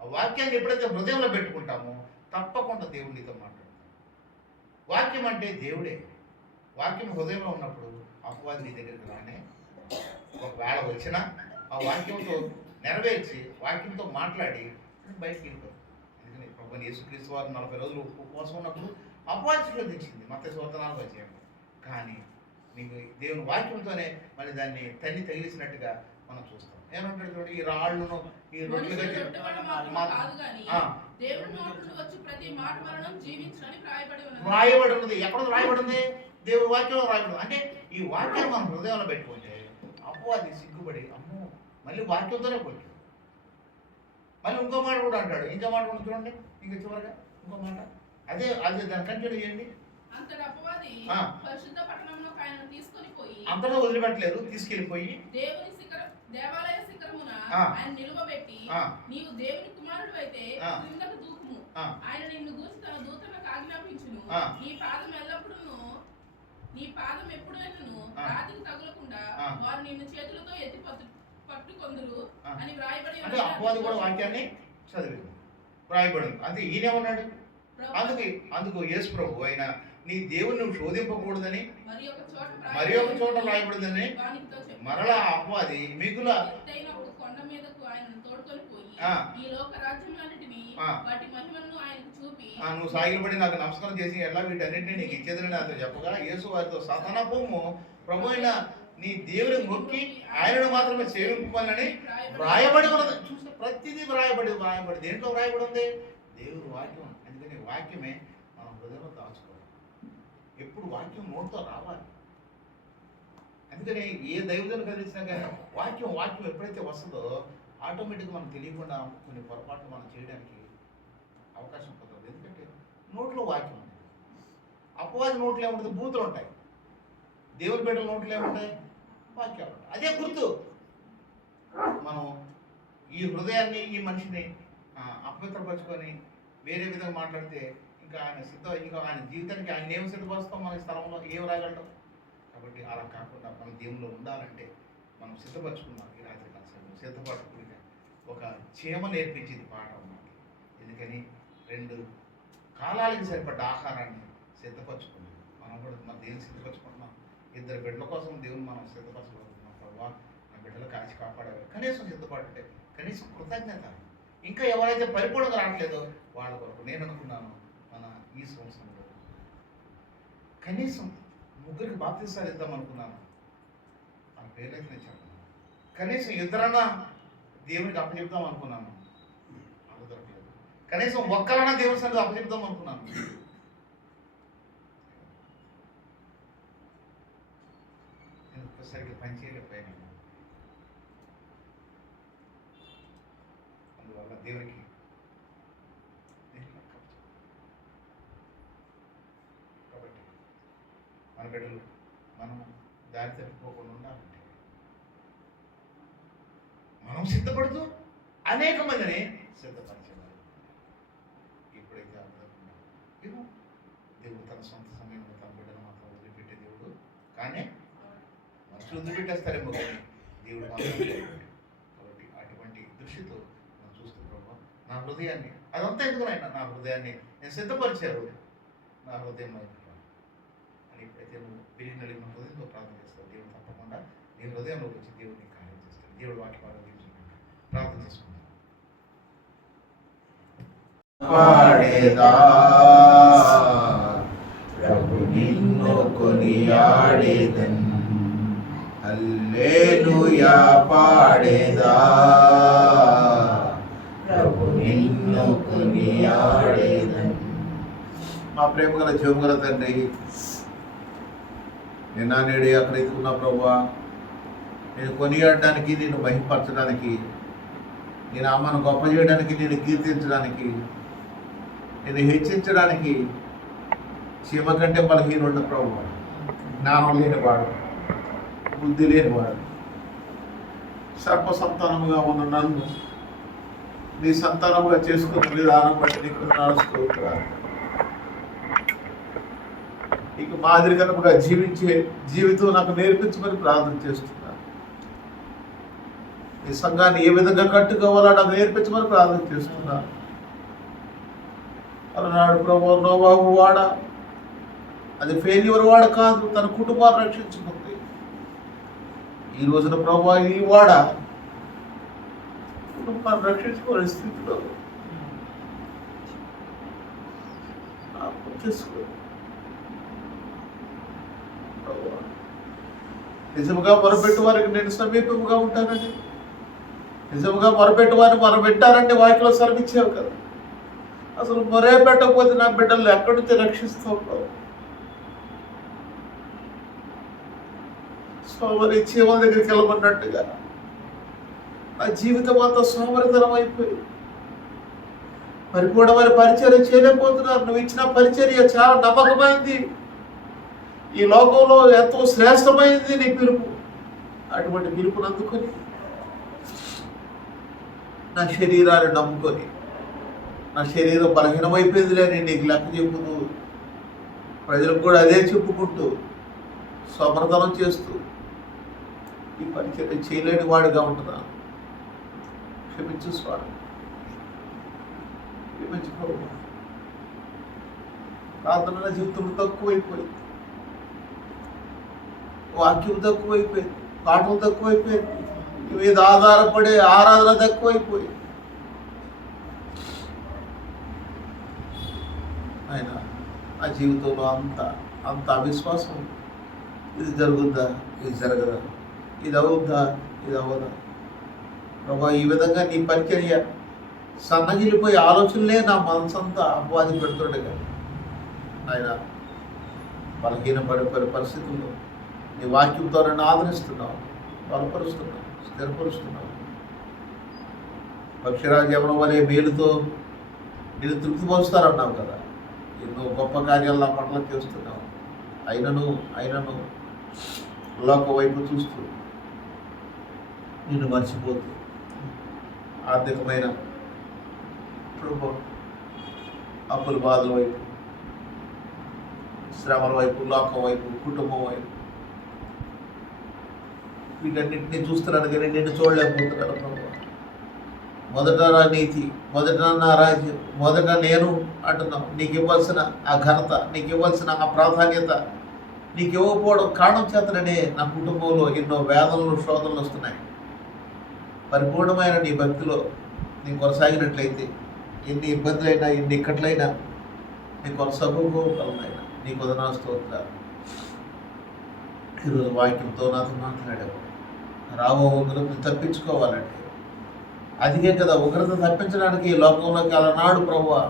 ఆ వాక్యాన్ని ఎప్పుడైతే హృదయంలో పెట్టుకుంటామో తప్పకుండా దేవుడు నీతో మాట్లాడతాడు. వాక్యం అంటే దేవుడే. వాక్యం హృదయంలో ఉన్నప్పుడు అపవాది నీ దగ్గరికి రానే. ఒకవేళ వచ్చినా ఆ వాక్యంతో నెరవేర్చి వాక్యంతో మాట్లాడి బయటికి వెళ్ళిపోతుంది. ఎందుకని ప్రభువైన యేసుక్రీస్తు వారు 40 రోజులు ఉపవాసం ఉన్నప్పుడు అపవాది శోధించింది మత్తయి 4:4 కానీ నీకు దేవుని వాక్యంతోనే మరి దాన్ని తగిలిసినట్టుగా మనం చూస్తాం. ఏమంటాడు చూడండి, ఈ రాళ్ళను ఈ రొట్టెలుగా రాయబడి ఉన్నది. ఎక్కడ రాయబడి ఉంది? దేవుడి వాక్యంలో రాయబడి ఉంది. అంటే ఈ వాక్యాన్ని మనం హృదయంలో పెట్టుకుంటే అపవాది సిగ్గుపడి అమ్మో మళ్ళీ వాక్యంతోనే కొట్టు. మళ్ళీ ఇంకో మాట కూడా అంటాడు. ఇంకో మాట కూడా చూడండి, ఇంకా చివరిగా ఇంకో మాట అదే దాన్ని కంటిన్యూ చేయండి. అంతటా వదిలిపెట్టలేదు, తీసుకెళ్లిపోయి దేవాలయ శిఖరమున ఆయన నిలువబెట్టి నీవు దేవుని కుమారుడు అయితే క్రిందకు దూకుము, ఆయన నిన్ను దూచి తన దూతలకు ఆజ్ఞాపించును, నీ పాదం ఎప్పుడైనను రాతికి తగులకుండా వారు నిన్ను చేతులతో ఎత్తి పట్టుకొందురు అని వ్రాయబడి అంటే అపవాది కూడా వాక్యాన్ని చదివి వ్రాయబడి. అంటే ఈయనేమన్నాడు? అందుకు యేసు ప్రభు ఆయన నీ దేవుని నువ్వు శోధింపకూడదని మరి ఒక చోట రాయబడిందని మరలా అపవాది మిగుల కొండ మీదకు ఆయన తోడుకొని పోయి ఈ లోక రాజ్యములన్నిటిని వాటి మహిమను ఆయనకు చూపి నువ్వు సాగిలబడి నాకు నమస్కారం చేసి ఎలా వీటన్నిటిని నీకు ఇచ్చేదని నాతో చెప్పగా యేసు వారితో సాతానా పొమ్ము, ప్రభు అయిన నీ దేవుని మొక్కి ఆయనను మాత్రమే సేవింపుకోవాలని వ్రాయబడి ఉన్నది. చూస్తే ప్రతిదీ వ్రాయబడి దేంట్లో వ్రాయబడి ఉంది? దేవుని వాక్యం. అందుకని వాక్యమే మనం హృదయంలో దాచుకోవాలి. ఎప్పుడు వాక్యం నోటితో రావాలి. అందుకని ఏ దైవజనులు కలిసినా కానీ వాక్యం ఎప్పుడైతే వస్తుందో ఆటోమేటిక్గా మనం తెలియకుండా కొన్ని పొరపాట్లు మనం చేయడానికి అవకాశం పొందుతుంది. ఎందుకంటే నోట్లో వాక్యం ఉంది. అపవాది నోట్లో ఏముంటుంది? బూతులు ఉంటాయి. దేవుని బిడ్డల నోట్లో ఏముంటాయి? వాక్యాలు ఉంటాయి. అదే గుర్తు. మనం ఈ హృదయాన్ని ఈ మనిషిని అపవిత్రపరచుకొని వేరే విధంగా మాట్లాడితే ఇంకా ఆయన జీవితానికి ఆయన ఏం సిద్ధపరుస్తాం? మన స్థలంలో ఏం రాగలడం? కాబట్టి అలా కాకుండా మన దేవుల్లో ఉండాలంటే మనం సిద్ధపరచుకున్నాం. ఈ రాత్రి కాలం సిద్ధపరచుకుని ఒక చీమ నేర్పించింది పాట ఉన్నది. ఎందుకని 2 కాలాలకి సరిపడ్డ ఆహారాన్ని సిద్ధపరచుకున్నాం. మనం కూడా మన దేవుని సిద్ధపరచుకుంటున్నాం. 2 బిడ్డల కోసం దేవుని మనం సిద్ధపరచుకుంటున్నాం. ప్రభావ నా బిడ్డలు కాచి కాపాడేవారు కనీసం సిద్ధపడితే కనీసం కృతజ్ఞత. ఇంకా ఎవరైతే పరిపూర్ణంగా రావట్లేదో వాళ్ళ కొరకు నేను అనుకున్నాను మన ఈ సంవత్సరంలో కనీసం 3కి బాప్తిసాలు ఇద్దాం అనుకున్నాను. ఆ పేర్లైతే నేను చెప్పను. కనీసం 2 దేవునికి అప్పచెప్దాం అనుకున్నాను. అది దొరకలేదు. కనీసం ఒక్కరైనా దేవుని సన్నిధిలో అప్పచెప్దాం అనుకున్నాను. నేను ఒక్కసారికి పని చేయలేకపోయాను. అందువల్ల దేవునికి కాబట్టి మన బిడ్డలు మనం దారి తప్పిపోకుండా ఉండాలంటే మనం సిద్ధపడుతూ అనేక మందిని సిద్ధపరిచేవారు. ఎప్పుడైతే అర్థం ఏమో దేవుడు తన సొంత సమయంలో తన బిడ్డను మాత్రం వదిలిపెట్టే దేవుడు కానీ మనుషులు వదిలిపెట్టేస్తారేమో కానీ దేవుడు మాత్రం. కాబట్టి అటువంటి దృష్టితో మనం చూస్తూ ప్రభావ నా హృదయాన్ని అదంతా ఎందుకునైనా నా హృదయాన్ని నేను సిద్ధపరిచారు. నా హృదయం అని ఎప్పుడైతే నువ్వు బిరిగిన హృదయంతో ప్రార్థన చేస్తావు దేవుడు తప్పకుండా నీ హృదయంలోకి వచ్చి దేవుడిని కార్యం చేస్తాడు. దేవుడు వాటి ఆరోగ్యం ప్రార్థన చేసుకుంటాం. ప్రభు నిన్ను కొనియాడేదన్ హల్లెలూయా పాడేదా ప్రభు నిన్ను కొనియాడేదన్. మా ప్రేమ గల జీవం గల తండ్రి, నిన్న నేడు అక్కడ ఎత్తుకున్న ప్రభువా, నేను కొనియాడడానికి, నేను మహిమపరచడానికి, నేను అమ్మను గొప్ప చేయడానికి, నేను కీర్తించడానికి, నేను హెచ్చించడానికి చీమ కంటే బలహీనుడు ప్రభువా, జ్ఞానం లేనివాడు, బుద్ధి లేనివాడు, సర్ప సంతానముగా ఉన్న నన్ను నీ సంతానంగా చేసుకున్న విధానం బట్టి నీకు స్తోత్రాలు. నీకు మాదిరికరముగా జీవించే జీవితం నాకు నేర్పించమని ప్రార్థన చేస్తున్నాను. నీ సంఘాన్ని ఏ విధంగా కట్టుకోవాలో నాకు నేర్పించమని ప్రార్థన చేస్తున్నాను. అలనాడు ప్రభు నోవాహు వాడ అది ఫెయిల్యూర్ వాడ కాదు, తన కుటుంబాన్ని రక్షించుకుంది. ఈ రోజున ప్రభు ఈ వాడ కుటుంబాన్ని రక్షించుకునే స్థితిలో చేసుకో. నిజముగా మొరపెట్టు వారికి నేను సమీపముగా ఉంటానండి. నిజముగా మొరపెట్టు వారిని మనం వింటారంటే వాటిలో సెలవిచ్చావు కదా. అసలు మొరే పెట్టకపోతే నా బిడ్డలు ఎక్కడి నుంచి రక్షిస్తావు? సోమరి చీమల దగ్గరికి వెళ్ళమన్నట్టుగా నా జీవితం అంతా సోమరితనం అయిపోయి పరిపూర్ణమైన పరిచర్య చేయలేకపోతున్నారు. నువ్వు ఇచ్చిన పరిచర్య చాలా నమ్మకమైంది, ఈ లోకంలో ఎంతో శ్రేష్టమైంది నీ పిలుపు. అటువంటి పిలుపుని అందుకొని నా శరీరాన్ని నమ్ముకొని నా శరీరం బలహీనమైపోయిందిలే నేను నీకు లెక్క చెప్పుతూ ప్రజలకు కూడా అదే చెప్పుకుంటూ సమర్థనం చేస్తూ ఈ పరిచర్య చేయలేని వాడిగా ఉంటున్నాను. క్షమించు స్వామి, క్షమించుకో. ప్రార్థన జీవితం తక్కువైపోయింది, వాక్యం తక్కువైపోయింది, పాటలు తక్కువైపోయింది, మీద ఆధారపడే ఆరాధన తక్కువైపోయింది. ఆయన ఆ జీవితంలో అంత అవిశ్వాసం. ఇది జరుగుద్దా, ఇది జరగదా, ఇది అవుద్దా, ఇది అవ్వదా? ప్రభా, ఈ విధంగా నీ పరిచర్య సన్నగిలిపోయి ఆలోచనలే నా మనసంతా అపవాది పెడుతుండగా ఆయన బలహీనపడిపోయే పరిస్థితుల్లో నీ వాక్యంతో నన్ను ఆదరిస్తున్నావు, బలపరుస్తున్నావు, స్థిరపరుస్తున్నావు. పక్షిరాజు యవనం వలె మేలుతో నేను తృప్తిపరుస్తారన్నావు కదా. ఎన్నో గొప్ప కార్యాలు నా పట్ల చేస్తున్నావు. అయినను లోక వైపు చూస్తూ నిన్ను మర్చిపోతూ ఆర్థికమైన అప్పుల బాధల వైపు, శ్రమల వైపు, లోకం వైపు, కుటుంబం వైపు వీటన్నింటినీ చూస్తున్నాను కానీ నిన్ను చూడలేకపోతున్నాను ప్రభు. మొదట నా నీతి, మొదట నా రాజ్యం, మొదట నేను అంటున్నావు. నీకు ఇవ్వాల్సిన ఆ ఘనత, నీకు ఇవ్వాల్సిన ఆ ప్రాధాన్యత నీకు ఇవ్వకపోవడం కారణం చేతనే నా కుటుంబంలో ఎన్నో వేదనలు, శోధనలు వస్తున్నాయి. పరిపూర్ణమైన నీ భక్తిలో నేను కొనసాగినట్లయితే ఎన్ని ఇబ్బందులైనా, ఎన్ని ఇక్కట్లైనా నేను కొనసాగుకోగలనైనా నీకు వదనా స్తోత్రాలు. ఈరోజు వాక్యంతో నాతో మాట్లాడావు. రాబో ఉగ్రతను తప్పించుకోవాలంటే అదిగే కదా ఉగ్రత తప్పించడానికి ఈ లోకంలోకి అలనాడు ప్రభువా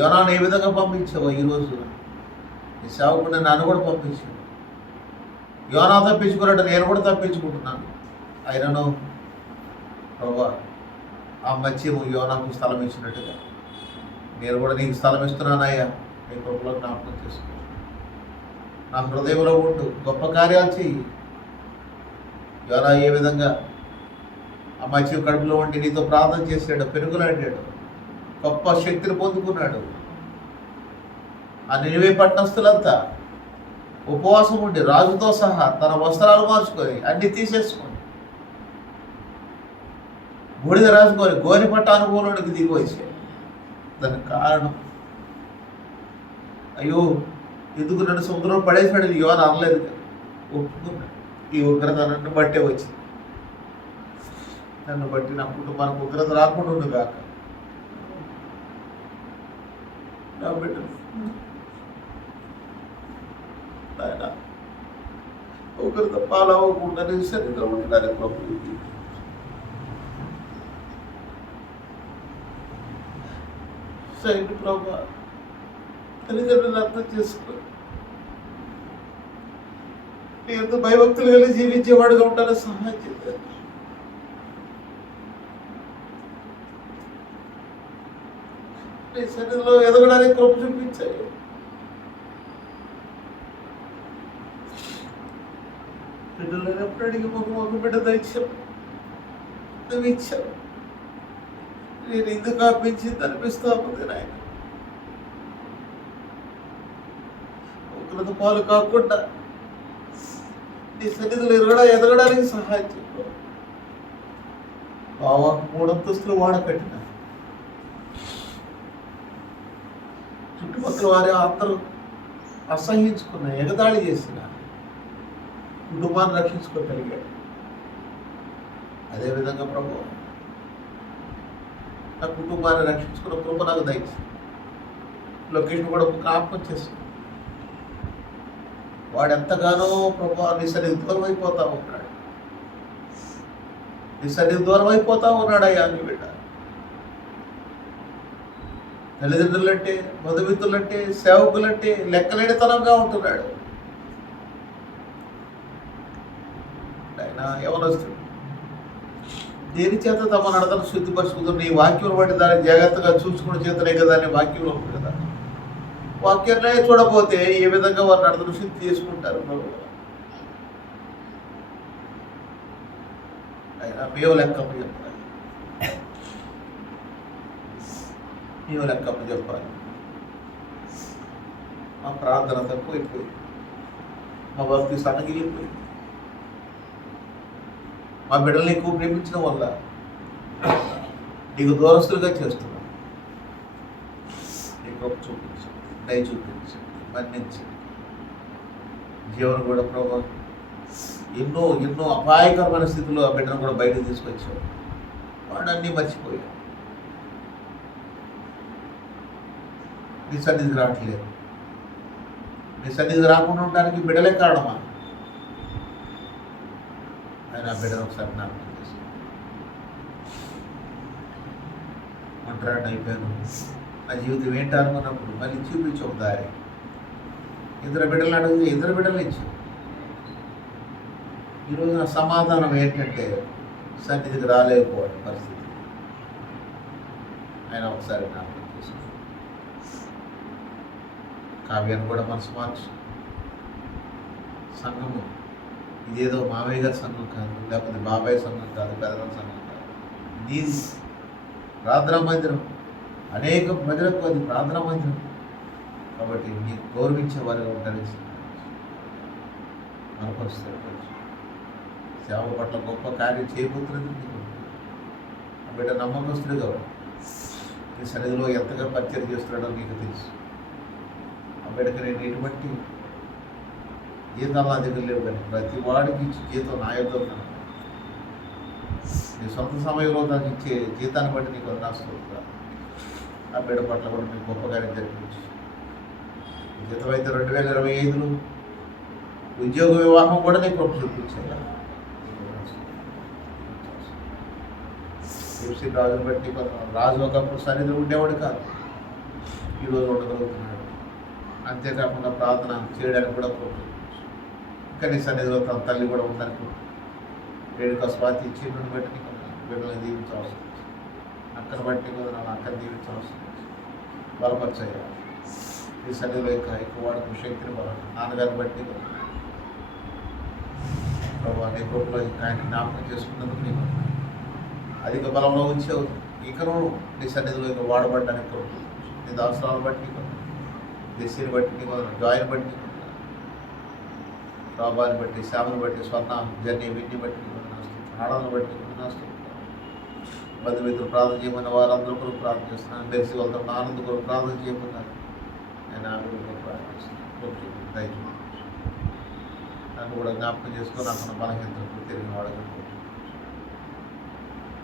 యోనాను ఏ విధంగా పంపించావో ఈరోజు నీ సేవకుని నన్ను కూడా పంపించావు. యోనా తప్పించుకున్నట్టు నేను కూడా తప్పించుకుంటున్నాను. అయినను ప్రభువా ఆ మత్స్యము యోనాకు స్థలం ఇచ్చినట్టుగా నేను కూడా నీకు స్థలం ఇస్తున్నానయ్యా. నీ కృపలో జ్ఞాపకం చేసుకో. నా హృదయంలో ఉంటూ గొప్ప కార్యాలు చెయ్యి. యోనా ఏ విధంగా ఆ మత్స్యం కడుపులో ఉండి నీతో ప్రార్థన చేశాడు, పెరుగులాడాడు, గొప్ప శక్తిని పొందుకున్నాడు. ఆ నినివే పట్టణస్థులంతా ఉపవాసం ఉండి రాజుతో సహా తన వస్త్రాలు మార్చుకొని అన్ని తీసేసుకొని బూడిద రాసుకొని గోని పట్ట అనుభవంలోనికి దిగి వచ్చాయి. దానికి కారణం అయ్యో ఎందుకు నన్ను సముద్రంలో పడేసాడు యోన అనలేదు కదా, ఒప్పుకున్నాడు. ఈ ఉగ్రత నన్ను బట్టే వచ్చింది. నన్ను బట్టి నా కుటుంబానికి ఉగ్రత రాకుండా ఉంది కాక నా బిడ్డలు ఆయన ఉగ్రత పాలవ్వకుండా నేను సరిగ్గా ఉండడానికి పంపింది. సైన్ ప్రభా తల్లిదండ్రులు అర్థం చేసుకో. ఎంతో భయభక్తులు కలిగి జీవించేవాడుగా ఉండాలని సహాయం చేయాలి. నీ సన్నిధిలో ఎదగడానికి కృప చూపించాయి. బిడ్డలు ఎప్పుడు అడిగి ఒక బిడ్డ దయచావు, నువ్వు ఇచ్చావు. నేను ఎందుకు అప్పించింది అనిపిస్తా ఉంది నాయన. ఉగ్రత పాలు కాకుండా నీ సన్నిధిలో ఎదగడానికి సహాయం చెప్పు. బావా 3 అంతస్తులు వాడ కట్టిన చుట్టుపక్కల వారి అందరూ అసహించుకున్న, ఎగతాళి చేసిన కుటుంబాన్ని రక్షించుకోగలిగాడు. అదేవిధంగా ప్రభు నా కుటుంబాన్ని రక్షించుకున్న కృప నాకు దయచేసి. లొకేషన్ కూడా జ్ఞాపకం చేస్తుంది. వాడు ఎంతగానో ప్రభు నీ సన్నిధి దూరం అయిపోతా ఉన్నాడు. నీ సన్నిధి దూరం అయిపోతా ఉన్నాడు అయ్యా నీ బిడ్డ. తల్లిదండ్రులంటే, బంధుమిత్రులంటే, సేవకులంటే లెక్కలేనితనంగా ఉంటున్నాడు. ఆయన ఎవరొస్తాడు? దేని చేత తమ నడతను శుద్ధిపరుచుకుంటారు? నీ వాక్యం బట్టి దాన్ని జాగ్రత్తగా చూసుకునే చేతనే కదా అని వాక్యంలో ఉంది కదా. వాక్యాన్ని చూడకపోతే ఏ విధంగా వారు నడతను శుద్ధి చేసుకుంటారు? ఆయన మేము లెక్కప్పు చెప్పాలి. మేము లెక్కప్పు చెప్పాలి. మా ప్రార్థన తక్కువైపోయింది. మా భక్తి సన్నగిలిపోయింది. మా బిడ్డల్ని ఎక్కువ ప్రేమించడం వల్ల నీకు దూరస్తులుగా చేస్తున్నాం. నీకు చూపించండి, దయ చూపించండి, మన్నించండి. జీవనం కూడా ప్రభావం ఎన్నో ఎన్నో అపాయకరమైన స్థితిలో ఆ బిడ్డను కూడా బయటకు తీసుకొచ్చావు. వాడు అన్నీ మర్చిపోయాడు. నీ సన్నిధి రావట్లేదు. నీ సన్నిధి రాకుండా ఉండడానికి బిడ్డలే కారణమా? ఆయన ఆ బిడ్డను ఒకసారి జ్ఞాపకం చేసి ఒంటరాడిని అయిపోయాను, నా జీవితం ఏంటి అనుకున్నప్పుడు మళ్ళీ చూపించి ఒక దారి. 2 బిడ్డలు అడిగితే 2 బిడ్డలు ఇచ్చావు. ఈరోజు నా సమాధానం ఏంటంటే సన్నిధికి రాలేకపోవడం పరిస్థితి. ఆయన ఒకసారి జ్ఞాపకం చేసి కావ్యాన్ని కూడా మనసు మార్చు. సంఘము ఇదేదో మామయ్య గారి సంఘం కాదు, లేకపోతే బాబాయ్ సంఘం కాదు, పెదల సంఘం కాదు. నీది ప్రార్థనా మందిరం. అనేక ప్రజలకు అది ప్రార్థనా మందిరం. కాబట్టి నీకు గౌరవించే వారిగా ఉండాలి. మనపరుస్తాడు. సేవ పట్ల గొప్ప కార్యం చేయబోతున్నది నీకు. ఆ బిడ్డ నమ్మకస్తుడు కావాలి. నీ సన్నిధిలో ఎంతగా పరిచయం చేస్తున్నాడో నీకు తెలుసు. ఆ బిడ్డకి నేను ఎటువంటి జీతాలు నా దగ్గర లేవు, కానీ ప్రతి వాడికి ఇచ్చే జీతం నా యొక్క ఉన్నాను. నీ సొంత సమయంలో నాకు ఇచ్చే జీతాన్ని బట్టి నీకు వదిలేస్తుందా? ఆ బిడ్డ పట్ల కూడా నీకు గొప్ప కార్యం జరిపించు. జీతం అయితే 2025లో ఉద్యోగ వివాహం కూడా నీకు గొప్ప చూపించాను. తులసి రాజుని బట్టి రాజు ఒకప్పుడు సన్నిధిలో ఉండేవాడు కాదు, ఈరోజు ఉండగలుగుతున్నాడు. అంతేకాకుండా ప్రార్థన చేయడానికి కూడా కోరుతుంది. ఇంకా నీ సన్నిధిలో తన తల్లి కూడా ఉందనుకో. రేణుక స్వాతి ఇచ్చిందని బట్టి నీకు బిడ్డలను దీవించవలసి వచ్చింది. అక్కను బట్టి కూడా నన్ను అక్కను దీవించవలసి వచ్చింది. బలపరిచాయి. నీ సన్నిధిలో ఎక్కువ వాడుకు శక్తిని బలం. నాన్నగారిని బట్టి ప్రభావ నీ కృపలో ఇంకా ఆయన జ్ఞాపకం చేసుకున్నందుకు నీకు అధిక బలంలో ఉంచావు. ఇకను నీ సన్నిధిలో ఇంకా వాడబడ్డానికి కోరుకు. నీ అవసరాలను బట్టి దశని బట్టి నీకు జాయిని బట్టి రాబాని బట్టి శ్యామను బట్టి స్వర్ణ జర్నీ వీటిని బట్టి ఆడలను బట్టి నష్టం. బంధుమిత్రులు ప్రార్థన చేయమన్న వారందరూ కొరకు ప్రార్థన చేస్తున్నాను. తెలిసి వాళ్ళతో ఆనంద కొరకు ప్రార్థన చేయమన్నారు. నేను ఆవిడ ప్రార్థిస్తున్నాను. దయచేసి నన్ను కూడా జ్ఞాపకం చేసుకొని నాకు బలహీనతకు తిరిగి వాడగలను.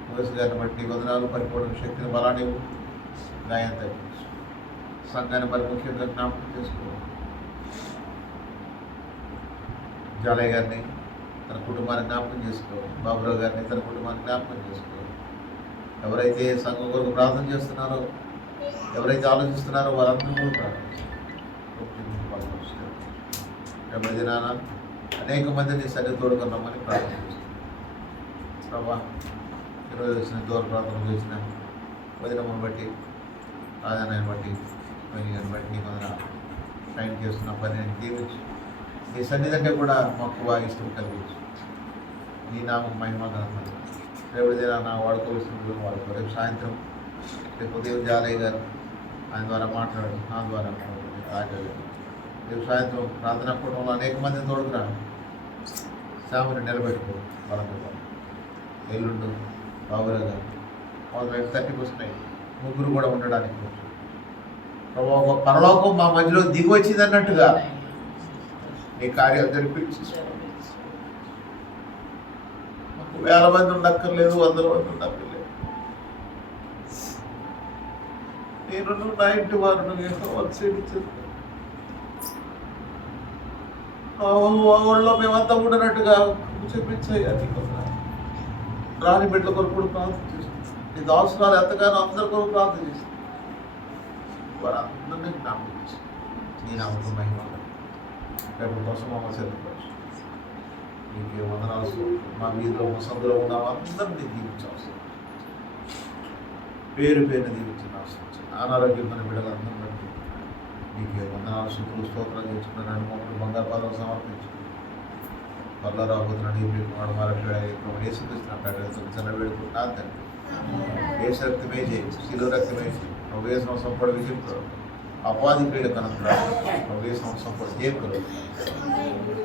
మోసి గారిని బట్టి వదనాలు పరిపూర్ణ శక్తిని బలాన్ని గాయం తగ్గించు. సంఘాన్ని మరి ముఖ్యంగా జ్ఞాపకం చేసుకోవాలి. జాలయ్య గారిని తన కుటుంబాన్ని జ్ఞాపకం చేసుకోవాలి. బాబురావు గారిని తన కుటుంబాన్ని జ్ఞాపకం చేసుకోవాలి. ఎవరైతే సంఘం కొరకు ప్రార్థన చేస్తున్నారో, ఎవరైతే ఆలోచిస్తున్నారో వారందరూ కూడా ప్రార్థిస్తారు. రేపటి దినాన అనేక మందిని సరి తోడుకున్నామని ప్రార్థన చేస్తున్నాం. ప్రభా ఈరోజు వచ్చిన దూర ప్రాంతంలో చేసిన వదినమ్మను బట్టి, ఆదాయాన్ని బట్టి, పనిని బట్టి నీ మన టైం చేస్తున్న పని దీవించు. నీ సన్నిధి అంటే కూడా మాకు బాగా ఇష్టం కలిగించు. నీ నామం మహిమ ఘనత రేపటి దినాన వాడుకోవలసిన వాడుకో. రేపు సాయంత్రం రేపు ఉదయం జాలయ్య గారు ఆయన ద్వారా మాట్లాడు, నా ద్వారా మాట్లాడు. రేపు సాయంత్రం ప్రార్థనా కుటుంబంలో అనేక మందిని తోడుకురా, శామని నిలబెట్టుకో బలంగా. ఎల్లుండు బాబురా గారు మొదలైన 30 వస్తున్నాయి, ముగ్గురు కూడా ఉండడానికి. ప్రభు ఒక పరలోకం మా మధ్యలో దిగి వచ్చింది అన్నట్టుగా నీ కార్యాలు జరిపించి మాకు 1000 మంది ఉండక్కర్లేదు, 100 మంది ఉండక్కర్లేదు. నేను నా ఇంటి వారు ఊళ్ళో మేమంతా ఉండనట్టుగా చూపించాయా నీకు రాని బిడ్డల కొరకు కూడా ప్రార్థన చేస్తుంది. నీ దాసురాలు ఎంతగానో అందరి కొరకు ప్రార్థన చేస్తుంది. వారందరినీ జ్ఞాపకం నీ నామకు మహిమ రేపు కోసం మమ్మల్ని సిద్ధపరచు. నీకే వందనాలు. మా వీధిలో సందులో ఉన్న అందరినీ దీవించవలసి, పేరు పేరుని దీవించిన అవసరం. అనారోగ్యమైన బిడ్డలందరూ బట్టి నీకే వందనాలు, శుద్ధులు, స్తోత్రాలు చేసుకున్న అనుభవం బంగారు పాదం సమర్పించు. పర్లో రాబోతున్నాడు ఈ వాడు మాట్లాడే చిన్న వేడుకుంటున్నాను తండ్రి. ఏ రక్తమే చేయి, శిలువ రక్తమే చేయి. నువ్వే సంవత్సరం పడి విజయం అపాధి క్రీడ కనుక నువ్వే సంవత్సరం పడి ఏం కలుగుతుంది.